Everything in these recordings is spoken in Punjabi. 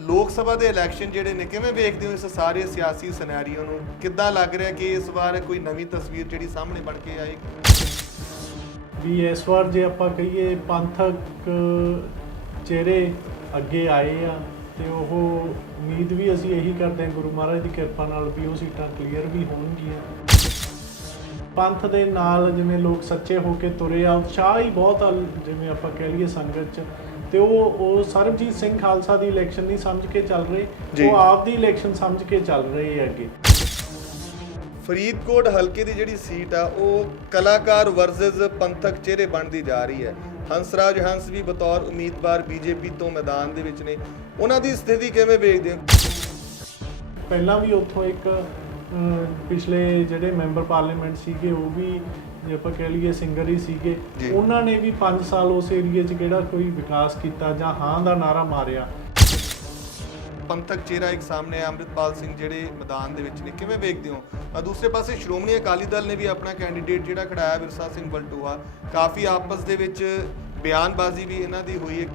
ਲੋਕ ਸਭਾ ਦੇ ਇਲੈਕਸ਼ਨ ਜਿਹੜੇ ਨੇ, ਕਿਵੇਂ ਵੇਖਦੇ ਹੋ ਇਸ ਸਾਰੇ ਸਿਆਸੀ ਸਿਨੈਰੀਓ ਨੂੰ? ਕਿੱਦਾਂ ਲੱਗ ਰਿਹਾ ਕਿ ਇਸ ਵਾਰ ਕੋਈ ਨਵੀਂ ਤਸਵੀਰ ਜਿਹੜੀ ਸਾਹਮਣੇ ਬਣ ਕੇ ਆਏਗੀ ਵੀ ਇਸ ਵਾਰ ਜੇ ਆਪਾਂ ਕਹੀਏ ਪੰਥਕ ਚਿਹਰੇ ਅੱਗੇ ਆਏ ਆ, ਤੇ ਉਹ ਉਮੀਦ ਵੀ ਅਸੀਂ ਇਹੀ ਕਰਦੇ ਹਾਂ ਗੁਰੂ ਮਹਾਰਾਜ ਦੀ ਕਿਰਪਾ ਨਾਲ ਵੀ ਉਹ ਸੀਟਾਂ ਕਲੀਅਰ ਵੀ ਹੋਣਗੀਆਂ। ਪੰਥ ਦੇ ਨਾਲ ਜਿਵੇਂ ਲੋਕ ਸੱਚੇ ਹੋ ਕੇ ਤੁਰੇ ਆ, ਉਤਸ਼ਾਹ ਹੀ ਬਹੁਤ ਆ, ਜਿਵੇਂ ਆਪਾਂ ਕਹਿ ਲਈਏ ਸੰਗਤ ਚ। ਤੇ ਉਹ ਉਹ ਸਰਬਜੀਤ ਸਿੰਘ ਖਾਲਸਾ ਦੀ ਇਲੈਕਸ਼ਨ ਨਹੀਂ ਸਮਝ ਕੇ ਚੱਲ। ਰਹੇ। ਉਹ ਆਪ ਦੀ ਇਲੈਕਸ਼ਨ ਸਮਝ ਕੇ ਚੱਲ ਰਹੇ ਆ ਅੱਗੇ। ਫਰੀਦਕੋਟ ਹਲਕੇ ਦੀ ਜਿਹੜੀ ਸੀਟ ਆ ਉਹ ਕਲਾਕਾਰ ਵਰਸਸ ਪੰਥਕ ਚਿਹਰੇ ਬਣਦੀ ਜਾ ਰਹੀ ਹੈ। ਹੰਸਰਾਜ ਹੰਸ ਵੀ ਬਤੌਰ ਉਮੀਦਵਾਰ ਬੀਜੇਪੀ ਤੋਂ ਮੈਦਾਨ ਦੇ ਵਿੱਚ ਨੇ। ਉਹਨਾਂ ਦੀ ਸਥਿਤੀ ਕਿਵੇਂ ਵੇਖਦੇ ਹੋ? ਪਹਿਲਾਂ ਵੀ ਉੱਥੋਂ ਇੱਕ ਪਿਛਲੇ ਜਿਹੜੇ ਮੈਂਬਰ ਪਾਰਲੀਮੈਂਟ ਸੀਗੇ ਉਹ ਵੀ ਜੇ ਆਪਾਂ ਕਹਿ ਲਈਏ ਸਿੰਗਰ ਹੀ ਸੀਗੇ। ਉਹਨਾਂ ਨੇ ਵੀ 5 ਸਾਲ ਉਸ ਏਰੀਏ 'ਚ ਕਿਹੜਾ ਕੋਈ ਵਿਕਾਸ ਕੀਤਾ ਜਾਂ ਹਾਂ ਦਾ ਨਾਰਾ ਮਾਰਿਆ ਪੰਥਕ ਚਿਹਰਾ ਇੱਕ ਸਾਹਮਣੇ ਅੰਮ੍ਰਿਤਪਾਲ ਸਿੰਘ ਜਿਹੜੇ ਮੈਦਾਨ ਦੇ ਵਿੱਚ ਨੇ ਕਿਵੇਂ ਵੇਖਦੇ ਹੋ ਦੂਸਰੇ ਪਾਸੇ ਸ਼੍ਰੋਮਣੀ ਅਕਾਲੀ ਦਲ ਨੇ ਵੀ ਆਪਣਾ ਕੈਂਡੀਡੇਟ ਜਿਹੜਾ ਖੜਾਇਆ ਵਿਰਸਾ ਸਿੰਘ ਬਲਟੋਆ ਕਾਫੀ ਆਪਸ ਦੇ ਵਿੱਚ ਬਿਆਨਬਾਜ਼ੀ ਵੀ ਇਹਨਾਂ ਦੀ ਹੋਈ ਹੈ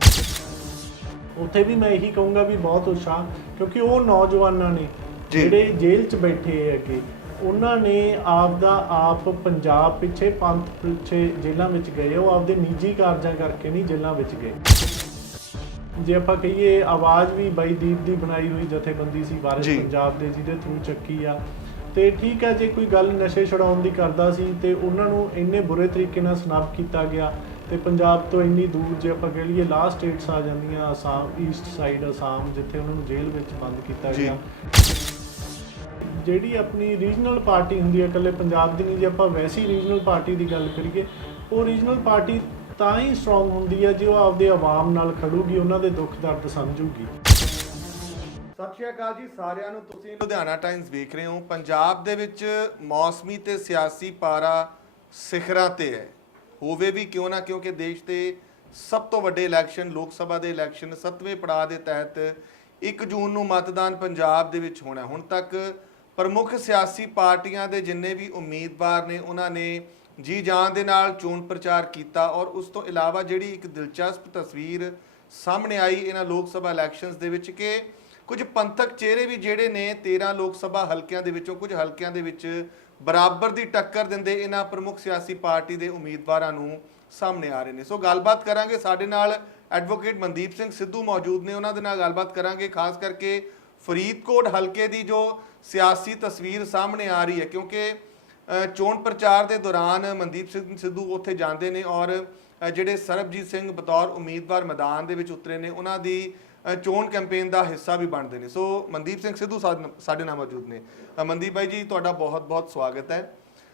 ਉੱਥੇ ਵੀ ਮੈਂ ਇਹੀ ਕਹੂੰਗਾ ਵੀ ਬਹੁਤ ਉਤਸ਼ਾਹ ਕਿਉਂਕਿ ਉਹ ਨੌਜਵਾਨਾਂ ਨੇ। ਜਿਹੜੇ ਜੇਲ੍ਹ 'ਚ ਬੈਠੇ ਹੈ ਅੱਗੇ ਉਹਨਾਂ ਨੇ ਆਪ ਦਾ ਆਪ ਪੰਜਾਬ ਪਿੱਛੇ ਪੰਥ ਪਿੱਛੇ ਜੇਲ੍ਹਾਂ ਵਿੱਚ ਗਏ। ਉਹ ਆਪਦੇ ਨਿੱਜੀ ਕਾਰਜਾਂ ਕਰਕੇ ਨਹੀਂ ਜੇਲ੍ਹਾਂ ਵਿੱਚ ਗਏ। ਜੇ ਆਪਾਂ ਕਹੀਏ ਆਵਾਜ਼ ਵੀ ਬਾਈ ਦੀਪ ਦੀ ਬਣਾਈ ਹੋਈ ਜਥੇਬੰਦੀ ਸੀ ਵਾਰਿਸ। ਪੰਜਾਬ ਦੇ ਜਿਹਦੇ ਥਰੂ ਚੱਕੀ ਆ। ਤੇ ਠੀਕ ਹੈ ਜੇ ਕੋਈ ਗੱਲ ਨਸ਼ੇ ਛਡਾਉਣ ਦੀ ਕਰਦਾ ਸੀ ਤੇ ਉਹਨਾਂ ਨੂੰ ਇੰਨੇ ਬੁਰੇ ਤਰੀਕੇ ਨਾਲ ਸਨੱਬ ਕੀਤਾ ਗਿਆ। ਤੇ ਪੰਜਾਬ ਤੋਂ ਇੰਨੀ ਦੂਰ ਜੇ ਆਪਾਂ ਕਹਿ ਲਈਏ ਲਾਸਟ ਸਟੇਟਸ ਆ ਜਾਂਦੀਆਂ ਅਸਾਮ ਈਸਟ ਸਾਈਡ ਅਸਾਮ ਜਿੱਥੇ ਉਹਨਾਂ ਨੂੰ ਜੇਲ੍ਹ ਵਿੱਚ ਬੰਦ ਕੀਤਾ। ਗਿਆ। ਜਿਹੜੀ ਆਪਣੀ ਰੀਜਨਲ ਪਾਰਟੀ ਹੁੰਦੀ ਹੈ ਇਕੱਲੇ ਪੰਜਾਬ ਦੀ ਨਹੀਂ, ਜੇ ਆਪਾਂ ਵੈਸੀ ਰੀਜਨਲ ਪਾਰਟੀ ਦੀ ਗੱਲ ਕਰੀਏ, ਉਹ ਰੀਜਨਲ ਪਾਰਟੀ ਤਾਂ ਹੀ ਸਟਰੋਂਗ ਹੁੰਦੀ ਹੈ ਜੇ ਉਹ ਆਪਦੇ ਆਵਾਮ ਨਾਲ ਖੜੂਗੀ, ਉਹਨਾਂ ਦੇ ਦੁੱਖ ਦਰਦ ਸਮਝੂਗੀ। ਸਤਿ ਸ਼੍ਰੀ ਅਕਾਲ ਜੀ ਸਾਰਿਆਂ ਨੂੰ, ਤੁਸੀਂ ਲੁਧਿਆਣਾ ਟਾਈਮਸ ਵੇਖ ਰਹੇ ਹੋ। ਪੰਜਾਬ ਦੇ ਵਿੱਚ ਮੌਸਮੀ ਤੇ ਸਿਆਸੀ ਪਾਰਾ ਸਿਖਰਾਂ ਤੇ ਹੈ। ਹੋਵੇ ਵੀ ਕਿਉਂ ਨਾ, ਕਿਉਂਕਿ ਦੇਸ਼ ਦੇ ਸਭ ਤੋਂ ਵੱਡੇ ਇਲੈਕਸ਼ਨ ਲੋਕ ਸਭਾ ਦੇ ਇਲੈਕਸ਼ਨ 7ਵੇਂ ਪੜਾਅ ਦੇ ਤਹਿਤ 1 ਜੂਨ ਨੂੰ ਮਤਦਾਨ ਪੰਜਾਬ ਦੇ ਵਿੱਚ ਹੋਣਾ ਹੁਣ ਤੱਕ ਪ੍ਰਮੁੱਖ ਸਿਆਸੀ ਪਾਰਟੀਆਂ ਦੇ ਜਿੰਨੇ ਵੀ ਉਮੀਦਵਾਰ ਨੇ, ਉਹਨਾਂ ਨੇ ਜੀ ਜਾਨ ਦੇ ਨਾਲ ਚੋਣ ਪ੍ਰਚਾਰ ਕੀਤਾ ਔਰ ਉਸ ਤੋਂ ਇਲਾਵਾ ਜਿਹੜੀ ਇੱਕ ਦਿਲਚਸਪ ਤਸਵੀਰ ਸਾਹਮਣੇ ਆਈ ਇਹਨਾਂ ਲੋਕ ਸਭਾ ਇਲੈਕਸ਼ਨਸ ਦੇ ਵਿੱਚ ਕਿ ਕੁਝ ਪੰਥਕ ਚਿਹਰੇ ਵੀ ਜਿਹੜੇ ਨੇ 13 ਲੋਕ ਸਭਾ ਹਲਕਿਆਂ ਦੇ ਵਿੱਚੋਂ ਕੁਝ ਹਲਕਿਆਂ ਦੇ ਵਿੱਚ ਬਰਾਬਰ ਦੀ ਟੱਕਰ ਦਿੰਦੇ ਇਹਨਾਂ ਪ੍ਰਮੁੱਖ ਸਿਆਸੀ ਪਾਰਟੀ ਦੇ ਉਮੀਦਵਾਰਾਂ ਨੂੰ ਸਾਹਮਣੇ ਆ ਰਹੇ ਨੇ। ਸੋ ਗੱਲਬਾਤ ਕਰਾਂਗੇ ਸਾਡੇ ਨਾਲ ਐਡਵੋਕੇਟ ਮਨਦੀਪ ਸਿੰਘ ਸਿੱਧੂ ਮੌਜੂਦ ਨੇ, ਉਹਨਾਂ ਦੇ ਨਾਲ ਗੱਲਬਾਤ ਕਰਾਂਗੇ, ਖਾਸ ਕਰਕੇ ਫਰੀਦਕੋਟ ਹਲਕੇ ਦੀ ਜੋ ਸਿਆਸੀ ਤਸਵੀਰ ਸਾਹਮਣੇ ਆ ਰਹੀ ਹੈ ਕਿਉਂਕਿ ਚੋਣ ਪ੍ਰਚਾਰ ਦੇ ਦੌਰਾਨ ਮਨਦੀਪ ਸਿੰਘ ਸਿੱਧੂ ਉੱਥੇ ਜਾਂਦੇ ਨੇ ਔਰ ਜਿਹੜੇ ਸਰਬਜੀਤ ਸਿੰਘ ਬਤੌਰ ਉਮੀਦਵਾਰ ਮੈਦਾਨ ਦੇ ਵਿੱਚ ਉਤਰੇ ਨੇ ਉਹਨਾਂ ਦੀ ਚੋਣ ਕੈਂਪੇਨ ਦਾ ਹਿੱਸਾ ਵੀ ਬਣਦੇ ਨੇ। ਸੋ ਮਨਦੀਪ ਸਿੰਘ ਸਿੱਧੂ ਸਾਡ- ਨਾਲ ਮੌਜੂਦ ਨੇ। ਮਨਦੀਪ ਭਾਈ ਜੀ ਤੁਹਾਡਾ ਬਹੁਤ-ਬਹੁਤ ਸਵਾਗਤ ਹੈ।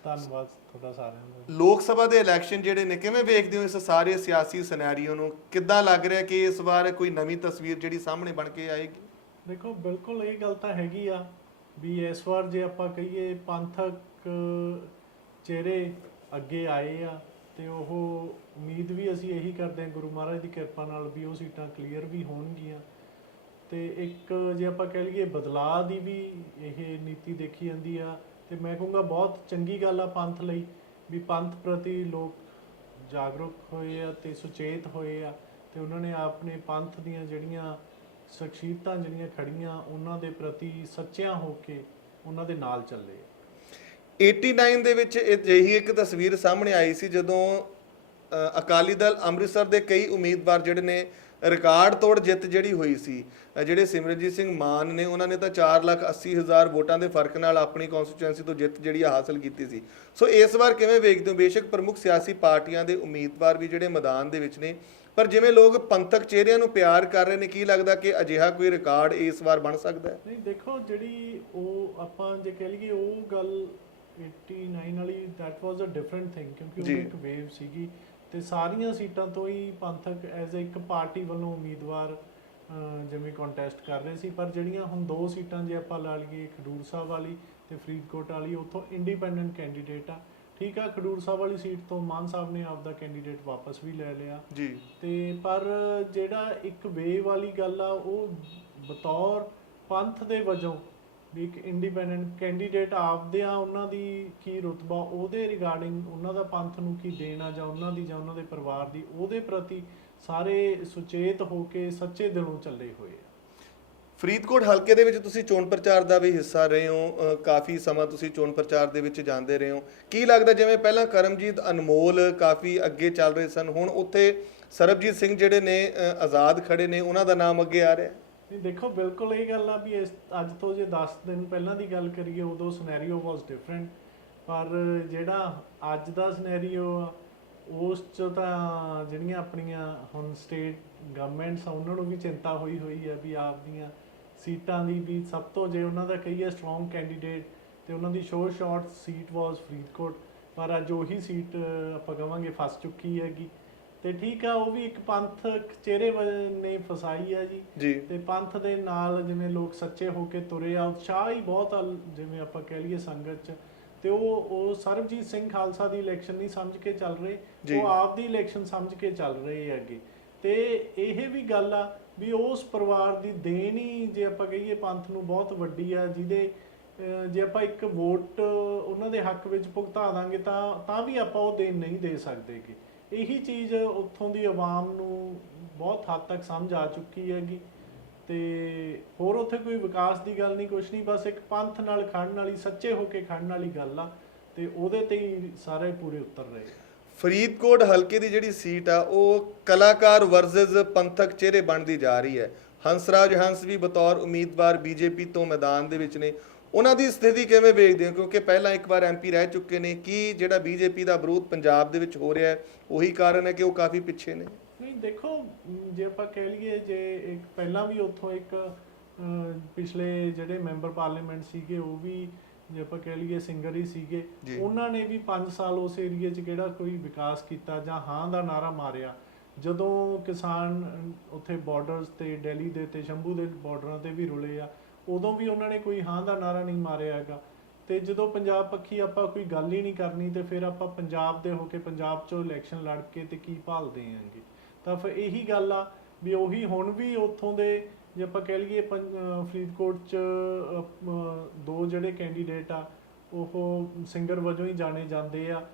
ਧੰਨਵਾਦ ਤੁਹਾਡਾ ਸਾਰਿਆਂ ਦਾ। ਲੋਕ ਸਭਾ ਦੇ ਇਲੈਕਸ਼ਨ ਜਿਹੜੇ ਨੇ ਕਿਵੇਂ ਵੇਖਦੇ ਹੋ ਇਸ ਸਾਰੇ ਸਿਆਸੀ ਸਿਨੈਰੀਓ ਨੂੰ? ਕਿੱਦਾਂ ਲੱਗ ਰਿਹਾ ਕਿ ਇਸ ਵਾਰ ਕੋਈ ਨਵੀਂ ਤਸਵੀਰ ਜਿਹੜੀ ਸਾਹਮਣੇ ਬਣ ਕੇ ਆਏਗੀ? ਦੇਖੋ ਬਿਲਕੁਲ ਇਹ ਗੱਲ ਤਾਂ ਹੈਗੀ ਆ ਵੀ ਇਸ ਵਾਰ ਜੇ ਆਪਾਂ ਕਹੀਏ ਪੰਥਕ ਚਿਹਰੇ ਅੱਗੇ ਆਏ ਆ, ਤੇ ਉਹ ਉਮੀਦ ਵੀ ਅਸੀਂ ਇਹੀ ਕਰਦੇ ਹਾਂ, ਗੁਰੂ ਮਹਾਰਾਜ ਦੀ ਕਿਰਪਾ ਨਾਲ ਵੀ ਉਹ ਸੀਟਾਂ ਕਲੀਅਰ ਵੀ ਹੋਣਗੀਆਂ। ਤੇ ਇੱਕ ਜੇ ਆਪਾਂ ਕਹਿ ਲਈਏ ਬਦਲਾਅ ਦੀ ਵੀ ਇਹ ਨੀਤੀ ਦੇਖੀ ਜਾਂਦੀ ਆ, ਤੇ ਮੈਂ ਕਹੂੰਗਾ ਬਹੁਤ ਚੰਗੀ ਗੱਲ ਆ ਪੰਥ ਲਈ, ਵੀ ਪੰਥ ਪ੍ਰਤੀ ਲੋਕ ਜਾਗਰੂਕ ਹੋਏ ਆ ਤੇ ਸੁਚੇਤ ਹੋਏ ਆ, ਤੇ ਉਹਨਾਂ ਨੇ ਆਪਣੇ ਪੰਥ ਦੀਆਂ ਜਿਹੜੀਆਂ ਸ਼ਖਸੀਅਤਾਂ ਜਿਹੜੀਆਂ ਖੜੀਆਂ, ਉਹਨਾਂ ਦੇ ਪ੍ਰਤੀ ਸੱਚਿਆਂ ਹੋ ਕੇ ਉਹਨਾਂ ਦੇ ਨਾਲ ਚੱਲੇ 89 ਦੇ ਵਿੱਚ ਅਜਿਹੀ ਇੱਕ ਤਸਵੀਰ ਸਾਹਮਣੇ ਆਈ ਸੀ ਜਦੋਂ ਅਕਾਲੀ ਦਲ ਅੰਮ੍ਰਿਤਸਰ ਦੇ ਕਈ ਉਮੀਦਵਾਰ ਜਿਹੜੇ ਨੇ, ਰਿਕਾਰਡ ਤੋੜ ਜਿੱਤ ਜਿਹੜੀ ਹੋਈ ਸੀ ਜਿਹੜੇ ਸਿਮਰਨਜੀਤ ਸਿੰਘ ਮਾਨ ਨੇ, ਉਹਨਾਂ ਨੇ ਤਾਂ 4 ਲੱਖ 80 ਹਜ਼ਾਰ ਵੋਟਾਂ ਦੇ ਫ਼ਰਕ ਨਾਲ ਆਪਣੀ ਕਨਸਟੀਚੁਐਂਸੀ ਤੋਂ ਜਿੱਤ ਜਿਹੜੀ ਆ ਹਾਸਲ ਕੀਤੀ ਸੀ। ਸੋ ਇਸ ਵਾਰ ਕਿਵੇਂ ਵੇਖਦੇ ਹੋ? ਬੇਸ਼ੱਕ ਪ੍ਰਮੁੱਖ ਸਿਆਸੀ ਪਾਰਟੀਆਂ ਦੇ ਉਮੀਦਵਾਰ ਵੀ ਜਿਹੜੇ ਮੈਦਾਨ ਦੇ ਵਿੱਚ ਨੇ ਪਰ ਜਿਵੇਂ ਲੋਕ ਪੰਥਕ ਚਿਹਰਿਆਂ ਨੂੰ ਪਿਆਰ ਕਰ ਰਹੇ ਨੇ ਕੀ ਲੱਗਦਾ ਕਿ ਅਜਿਹਾ ਕੋਈ ਰਿਕਾਰਡ ਇਸ ਵਾਰ ਬਣ ਸਕਦਾ ਹੈ? ਨਹੀਂ ਦੇਖੋ ਜਿਹੜੀ ਉਹ ਆਪਾਂ ਜੇ ਕਹਿ ਲਈਏ ਉਹ ਗੱਲ 89 ਵਾਲੀ that was a different thing ਕਿਉਂਕਿ ਉਹ। ਇੱਕ ਵੇਵ ਸੀਗੀ ਤੇ ਸਾਰੀਆਂ ਸੀਟਾਂ ਤੋਂ ਹੀ ਪੰਥਕ ਐਜ਼ ਇੱਕ ਪਾਰਟੀ ਵੱਲੋਂ ਉਮੀਦਵਾਰ ਜਿਵੇਂ ਕੰਟੈਸਟ ਕਰ ਰਹੇ ਸੀ। ਪਰ ਜਿਹੜੀਆਂ ਹੁਣ ਦੋ ਸੀਟਾਂ ਜੇ ਆਪਾਂ ਲਾ ਲਈਏ ਖਡੂਰ ਸਾਹਿਬ ਵਾਲੀ ਤੇ ਫਰੀਦਕੋਟ ਵਾਲੀ ਉੱਥੋਂ ਇੰਡੀਪੈਂਡੈਂਟ ਕੈਂਡੀਡੇਟ ਆ। ਠੀਕ ਆ ਖਡੂਰ ਸਾਹਿਬ ਵਾਲੀ ਸੀਟ ਤੋਂ ਮਾਨ ਸਾਹਿਬ ਨੇ ਆਪਦਾ ਕੈਂਡੀਡੇਟ ਵਾਪਸ ਵੀ ਲੈ ਲਿਆ। ਜੀ। ਤੇ ਪਰ ਜਿਹੜਾ ਇੱਕ ਵੇ ਵਾਲੀ ਗੱਲ ਆ ਉਹ ਬਤੌਰ ਪੰਥ ਦੇ ਵਜੋਂ ਵੀ ਇੱਕ ਇੰਡੀਪੈਂਡੈਂਟ ਕੈਂਡੀਡੇਟ ਆਪਦੇ ਆ ਉਹਨਾਂ ਦੀ ਕੀ ਰੁਤਬਾ ਉਹਦੇ ਰਿਗਾਰਡਿੰਗ ਉਹਨਾਂ ਦਾ ਪੰਥ ਨੂੰ ਕੀ ਦੇਣਾ ਜਾਂ ਉਹਨਾਂ ਦੀ ਜਾਂ ਉਹਨਾਂ ਦੇ ਪਰਿਵਾਰ ਦੀ ਉਹਦੇ ਪ੍ਰਤੀ ਸਾਰੇ ਸੁਚੇਤ ਹੋ ਕੇ ਸੱਚੇ ਦਿਲੋਂ ਚੱਲੇ ਹੋਏ ਆ। ਫਰੀਦਕੋਟ ਹਲਕੇ ਦੇ ਵਿੱਚ ਤੁਸੀਂ ਚੋਣ ਪ੍ਰਚਾਰ ਦਾ ਵੀ ਹਿੱਸਾ ਰਹੇ ਹੋ ਕਾਫੀ ਸਮਾਂ ਤੁਸੀਂ ਚੋਣ ਪ੍ਰਚਾਰ ਦੇ ਵਿੱਚ ਜਾਂਦੇ ਰਹੇ ਹੋ। ਕੀ ਲੱਗਦਾ ਜਿਵੇਂ ਪਹਿਲਾਂ ਕਰਮਜੀਤ ਅਨਮੋਲ ਕਾਫੀ ਅੱਗੇ ਚੱਲ ਰਹੇ ਸਨ, ਹੁਣ ਉੱਥੇ ਸਰਬਜੀਤ ਸਿੰਘ ਜਿਹੜੇ ਨੇ ਆਜ਼ਾਦ ਖੜੇ ਨੇ, ਉਹਨਾਂ ਦਾ ਨਾਮ ਅੱਗੇ ਆ ਰਿਹਾ ਨਹੀਂ, ਦੇਖੋ, ਬਿਲਕੁਲ ਇਹ ਗੱਲ ਆ ਵੀ ਇਸ ਅੱਜ ਤੋਂ ਜੇ 10 ਦਿਨ ਪਹਿਲਾਂ ਦੀ ਗੱਲ ਕਰੀਏ, ਉਦੋਂ ਸਿਨੈਰੀਓ ਵਾਸ ਡਿਫਰੈਂਟ ਪਰ ਜਿਹੜਾ ਅੱਜ ਦਾ ਸਿਨੈਰੀਓ ਆ, ਉਸ ਚ ਤਾਂ ਜਿਹੜੀਆਂ ਆਪਣੀਆਂ ਹੁਣ ਸਟੇਟ ਗਵਰਨਮੈਂਟਸ ਆ, ਉਹਨਾਂ ਨੂੰ ਵੀ ਚਿੰਤਾ ਹੋਈ ਹੋਈ ਆ ਵੀ ਆਪ ਦੀਆਂ ਸੀਟਾਂ ਦੀ ਵੀ ਸਭ ਤੋਂ ਜੇ ਉਹਨਾਂ ਦਾ ਕਹੀਏ ਸਟਰੋਂਗ ਕੈਂਡੀਡੇਟ ਤੇ ਉਹਨਾਂ ਦੀ sure short seat was Faridkot ਪਰ ਅੱਜ ਉਹੀ ਸੀਟ ਆਪਾਂ ਕਵਾਂਗੇ ਫਸ ਚੁੱਕੀ ਹੈਗੀ। ਤੇ ਠੀਕ ਆ ਉਹ ਵੀ ਇੱਕ ਪੰਥਕ ਚਿਹਰੇ ਨੇ ਫਸਾਈ ਆ ਜੀ। ਤੇ ਪੰਥ ਦੇ ਨਾਲ ਜਿਵੇਂ ਲੋਕ ਸੱਚੇ ਹੋ ਕੇ ਤੁਰੇ ਆ ਉਤਸ਼ਾਹ ਹੀ ਬਹੁਤ ਆ ਜਿਵੇਂ ਆਪਾਂ ਕਹਿ ਲਈਏ ਸੰਗਤ ਚ। ਤੇ ਉਹ ਉਹ ਸਰਬਜੀਤ ਸਿੰਘ ਖਾਲਸਾ ਦੀ ਇਲੈਕਸ਼ਨ ਨਹੀਂ ਸਮਝ ਕੇ ਚੱਲ ਰਹੇ। ਉਹ ਆਪ ਦੀ ਇਲੈਕਸ਼ਨ ਸਮਝ ਕੇ ਚੱਲ ਰਹੇ ਹੈਗੇ। ਤੇ ਇਹ ਵੀ ਗੱਲ ਆ ਵੀ ਉਸ ਪਰਿਵਾਰ ਦੀ ਦੇਣ ਹੀ ਜੇ ਆਪਾਂ ਕਹੀਏ ਪੰਥ ਨੂੰ ਬਹੁਤ ਵੱਡੀ ਆ, ਜਿਹਦੇ ਜੇ ਆਪਾਂ ਇੱਕ ਵੋਟ ਉਹਨਾਂ ਦੇ ਹੱਕ ਵਿੱਚ ਭੁਗਤਾ ਦਾਂਗੇ ਤਾਂ ਤਾਂ ਵੀ ਆਪਾਂ ਉਹ ਦੇਣ ਨਹੀਂ ਦੇ ਸਕਦੇਗੇ ਇਹੀ ਚੀਜ਼ ਉੱਥੋਂ ਦੀ ਆਵਾਮ ਨੂੰ ਬਹੁਤ ਹੱਦ ਤੱਕ ਸਮਝ ਆ ਚੁੱਕੀ ਹੈਗੀ। ਤੇ ਹੋਰ ਉੱਥੇ ਕੋਈ ਵਿਕਾਸ ਦੀ ਗੱਲ ਨਹੀਂ, ਕੁਛ ਨਹੀਂ, ਬਸ ਇੱਕ ਪੰਥ ਨਾਲ ਖੜਨ ਵਾਲੀ, ਸੱਚੇ ਹੋ ਕੇ ਖੜਨ ਵਾਲੀ ਗੱਲ ਆ। ਤੇ ਉਹਦੇ ਤੇ ਹੀ ਸਾਰੇ ਪੂਰੇ ਉਤਰ ਰਹੇ। ਫਰੀਦਕੋਟ ਹਲਕੇ ਦੀ ਜਿਹੜੀ ਸੀਟ ਆ, ਉਹ ਕਲਾਕਾਰ ਵਰਸਸ ਪੰਥਕ ਚਿਹਰੇ ਬਣਦੀ ਜਾ ਰਹੀ ਹੈ। ਹੰਸਰਾਜ ਹੰਸ ਵੀ ਬਤੌਰ ਉਮੀਦਵਾਰ ਬੀਜੇਪੀ ਤੋਂ ਮੈਦਾਨ ਦੇ ਵਿੱਚ ਨੇ। ਉਹਨਾਂ ਦੀ ਸਥਿਤੀ ਕਿਵੇਂ ਵੇਖਦੇ ਹੋ? ਕਿਉਂਕਿ ਪਹਿਲਾਂ ਇੱਕ ਵਾਰ ਐਮਪੀ ਰਹਿ ਚੁੱਕੇ ਨੇ, ਕੀ ਜਿਹੜਾ ਬੀਜੇਪੀ ਦਾ ਵਿਰੋਧ ਪੰਜਾਬ ਦੇ ਵਿੱਚ ਹੋ ਰਿਹਾ ਹੈ, ਉਹੀ ਕਾਰਨ ਹੈ ਕਿ ਉਹ ਕਾਫੀ ਪਿੱਛੇ ਨੇ? ਨਹੀਂ, ਦੇਖੋ, ਜੇ ਆਪਾਂ ਕਹਿ ਲਈਏ, ਜੇ ਇੱਕ ਪਹਿਲਾਂ ਵੀ ਉੱਥੋਂ ਇੱਕ ਪਿਛਲੇ ਜਿਹੜੇ ਮੈਂਬਰ ਪਾਰਲੀਮੈਂਟ ਸੀਗੇ, ਉਹ ਵੀ ਜੇ ਆਪਾਂ ਕਹਿ ਲਈਏ ਸਿੰਗਰ ਹੀ ਸੀਗੇ। ਉਹਨਾਂ ਨੇ ਵੀ 5 ਸਾਲ ਉਸ ਏਰੀਏ 'ਚ ਕਿਹੜਾ ਕੋਈ ਵਿਕਾਸ ਕੀਤਾ ਜਾਂ ਹਾਂ ਦਾ ਨਾਰਾ ਮਾਰਿਆ? ਜਦੋਂ ਕਿਸਾਨ ਉੱਥੇ ਬਾਰਡਰਸ ਤੇ ਦਿੱਲੀ ਦੇ ਤੇ ਸ਼ੰਭੂ ਦੇ ਬਾਰਡਰਾਂ ਤੇ ਵੀ ਰੁਲੇ ਆ ਉਦੋਂ ਵੀ ਉਹਨਾਂ ਨੇ ਕੋਈ ਹਾਂ ਦਾ ਨਾਰਾ ਨਹੀਂ ਮਾਰਿਆ ਹੈਗਾ। ਤੇ ਜਦੋਂ ਪੰਜਾਬ ਪੱਖੀ ਆਪਾਂ ਕੋਈ ਗੱਲ ਹੀ ਨਹੀਂ ਕਰਨੀ ਤੇ ਫਿਰ ਆਪਾਂ ਪੰਜਾਬ ਦੇ ਹੋ ਕੇ ਪੰਜਾਬ 'ਚੋਂ ਇਲੈਕਸ਼ਨ ਲੜ ਕੇ ਤੇ ਕੀ ਭਾਲਦੇ ਆਂਗੇ ਤਾਂ ਫਿਰ ਇਹੀ ਗੱਲ ਆ ਵੀ ਉਹੀ ਹੁਣ ਵੀ ਉੱਥੋਂ ਦੇ ਜੇ ਆਪਾਂ ਕਹਿ ਲਈਏ ਪੰ- ਫਰੀਦਕੋਟ 'ਚ ਦੋ ਜਿਹੜੇ ਕੈਂਡੀਡੇਟ ਆ, ਉਹ ਸਿੰਗਰ ਵਜੋਂ ਹੀ ਜਾਣੇ ਜਾਂਦੇ ਆ।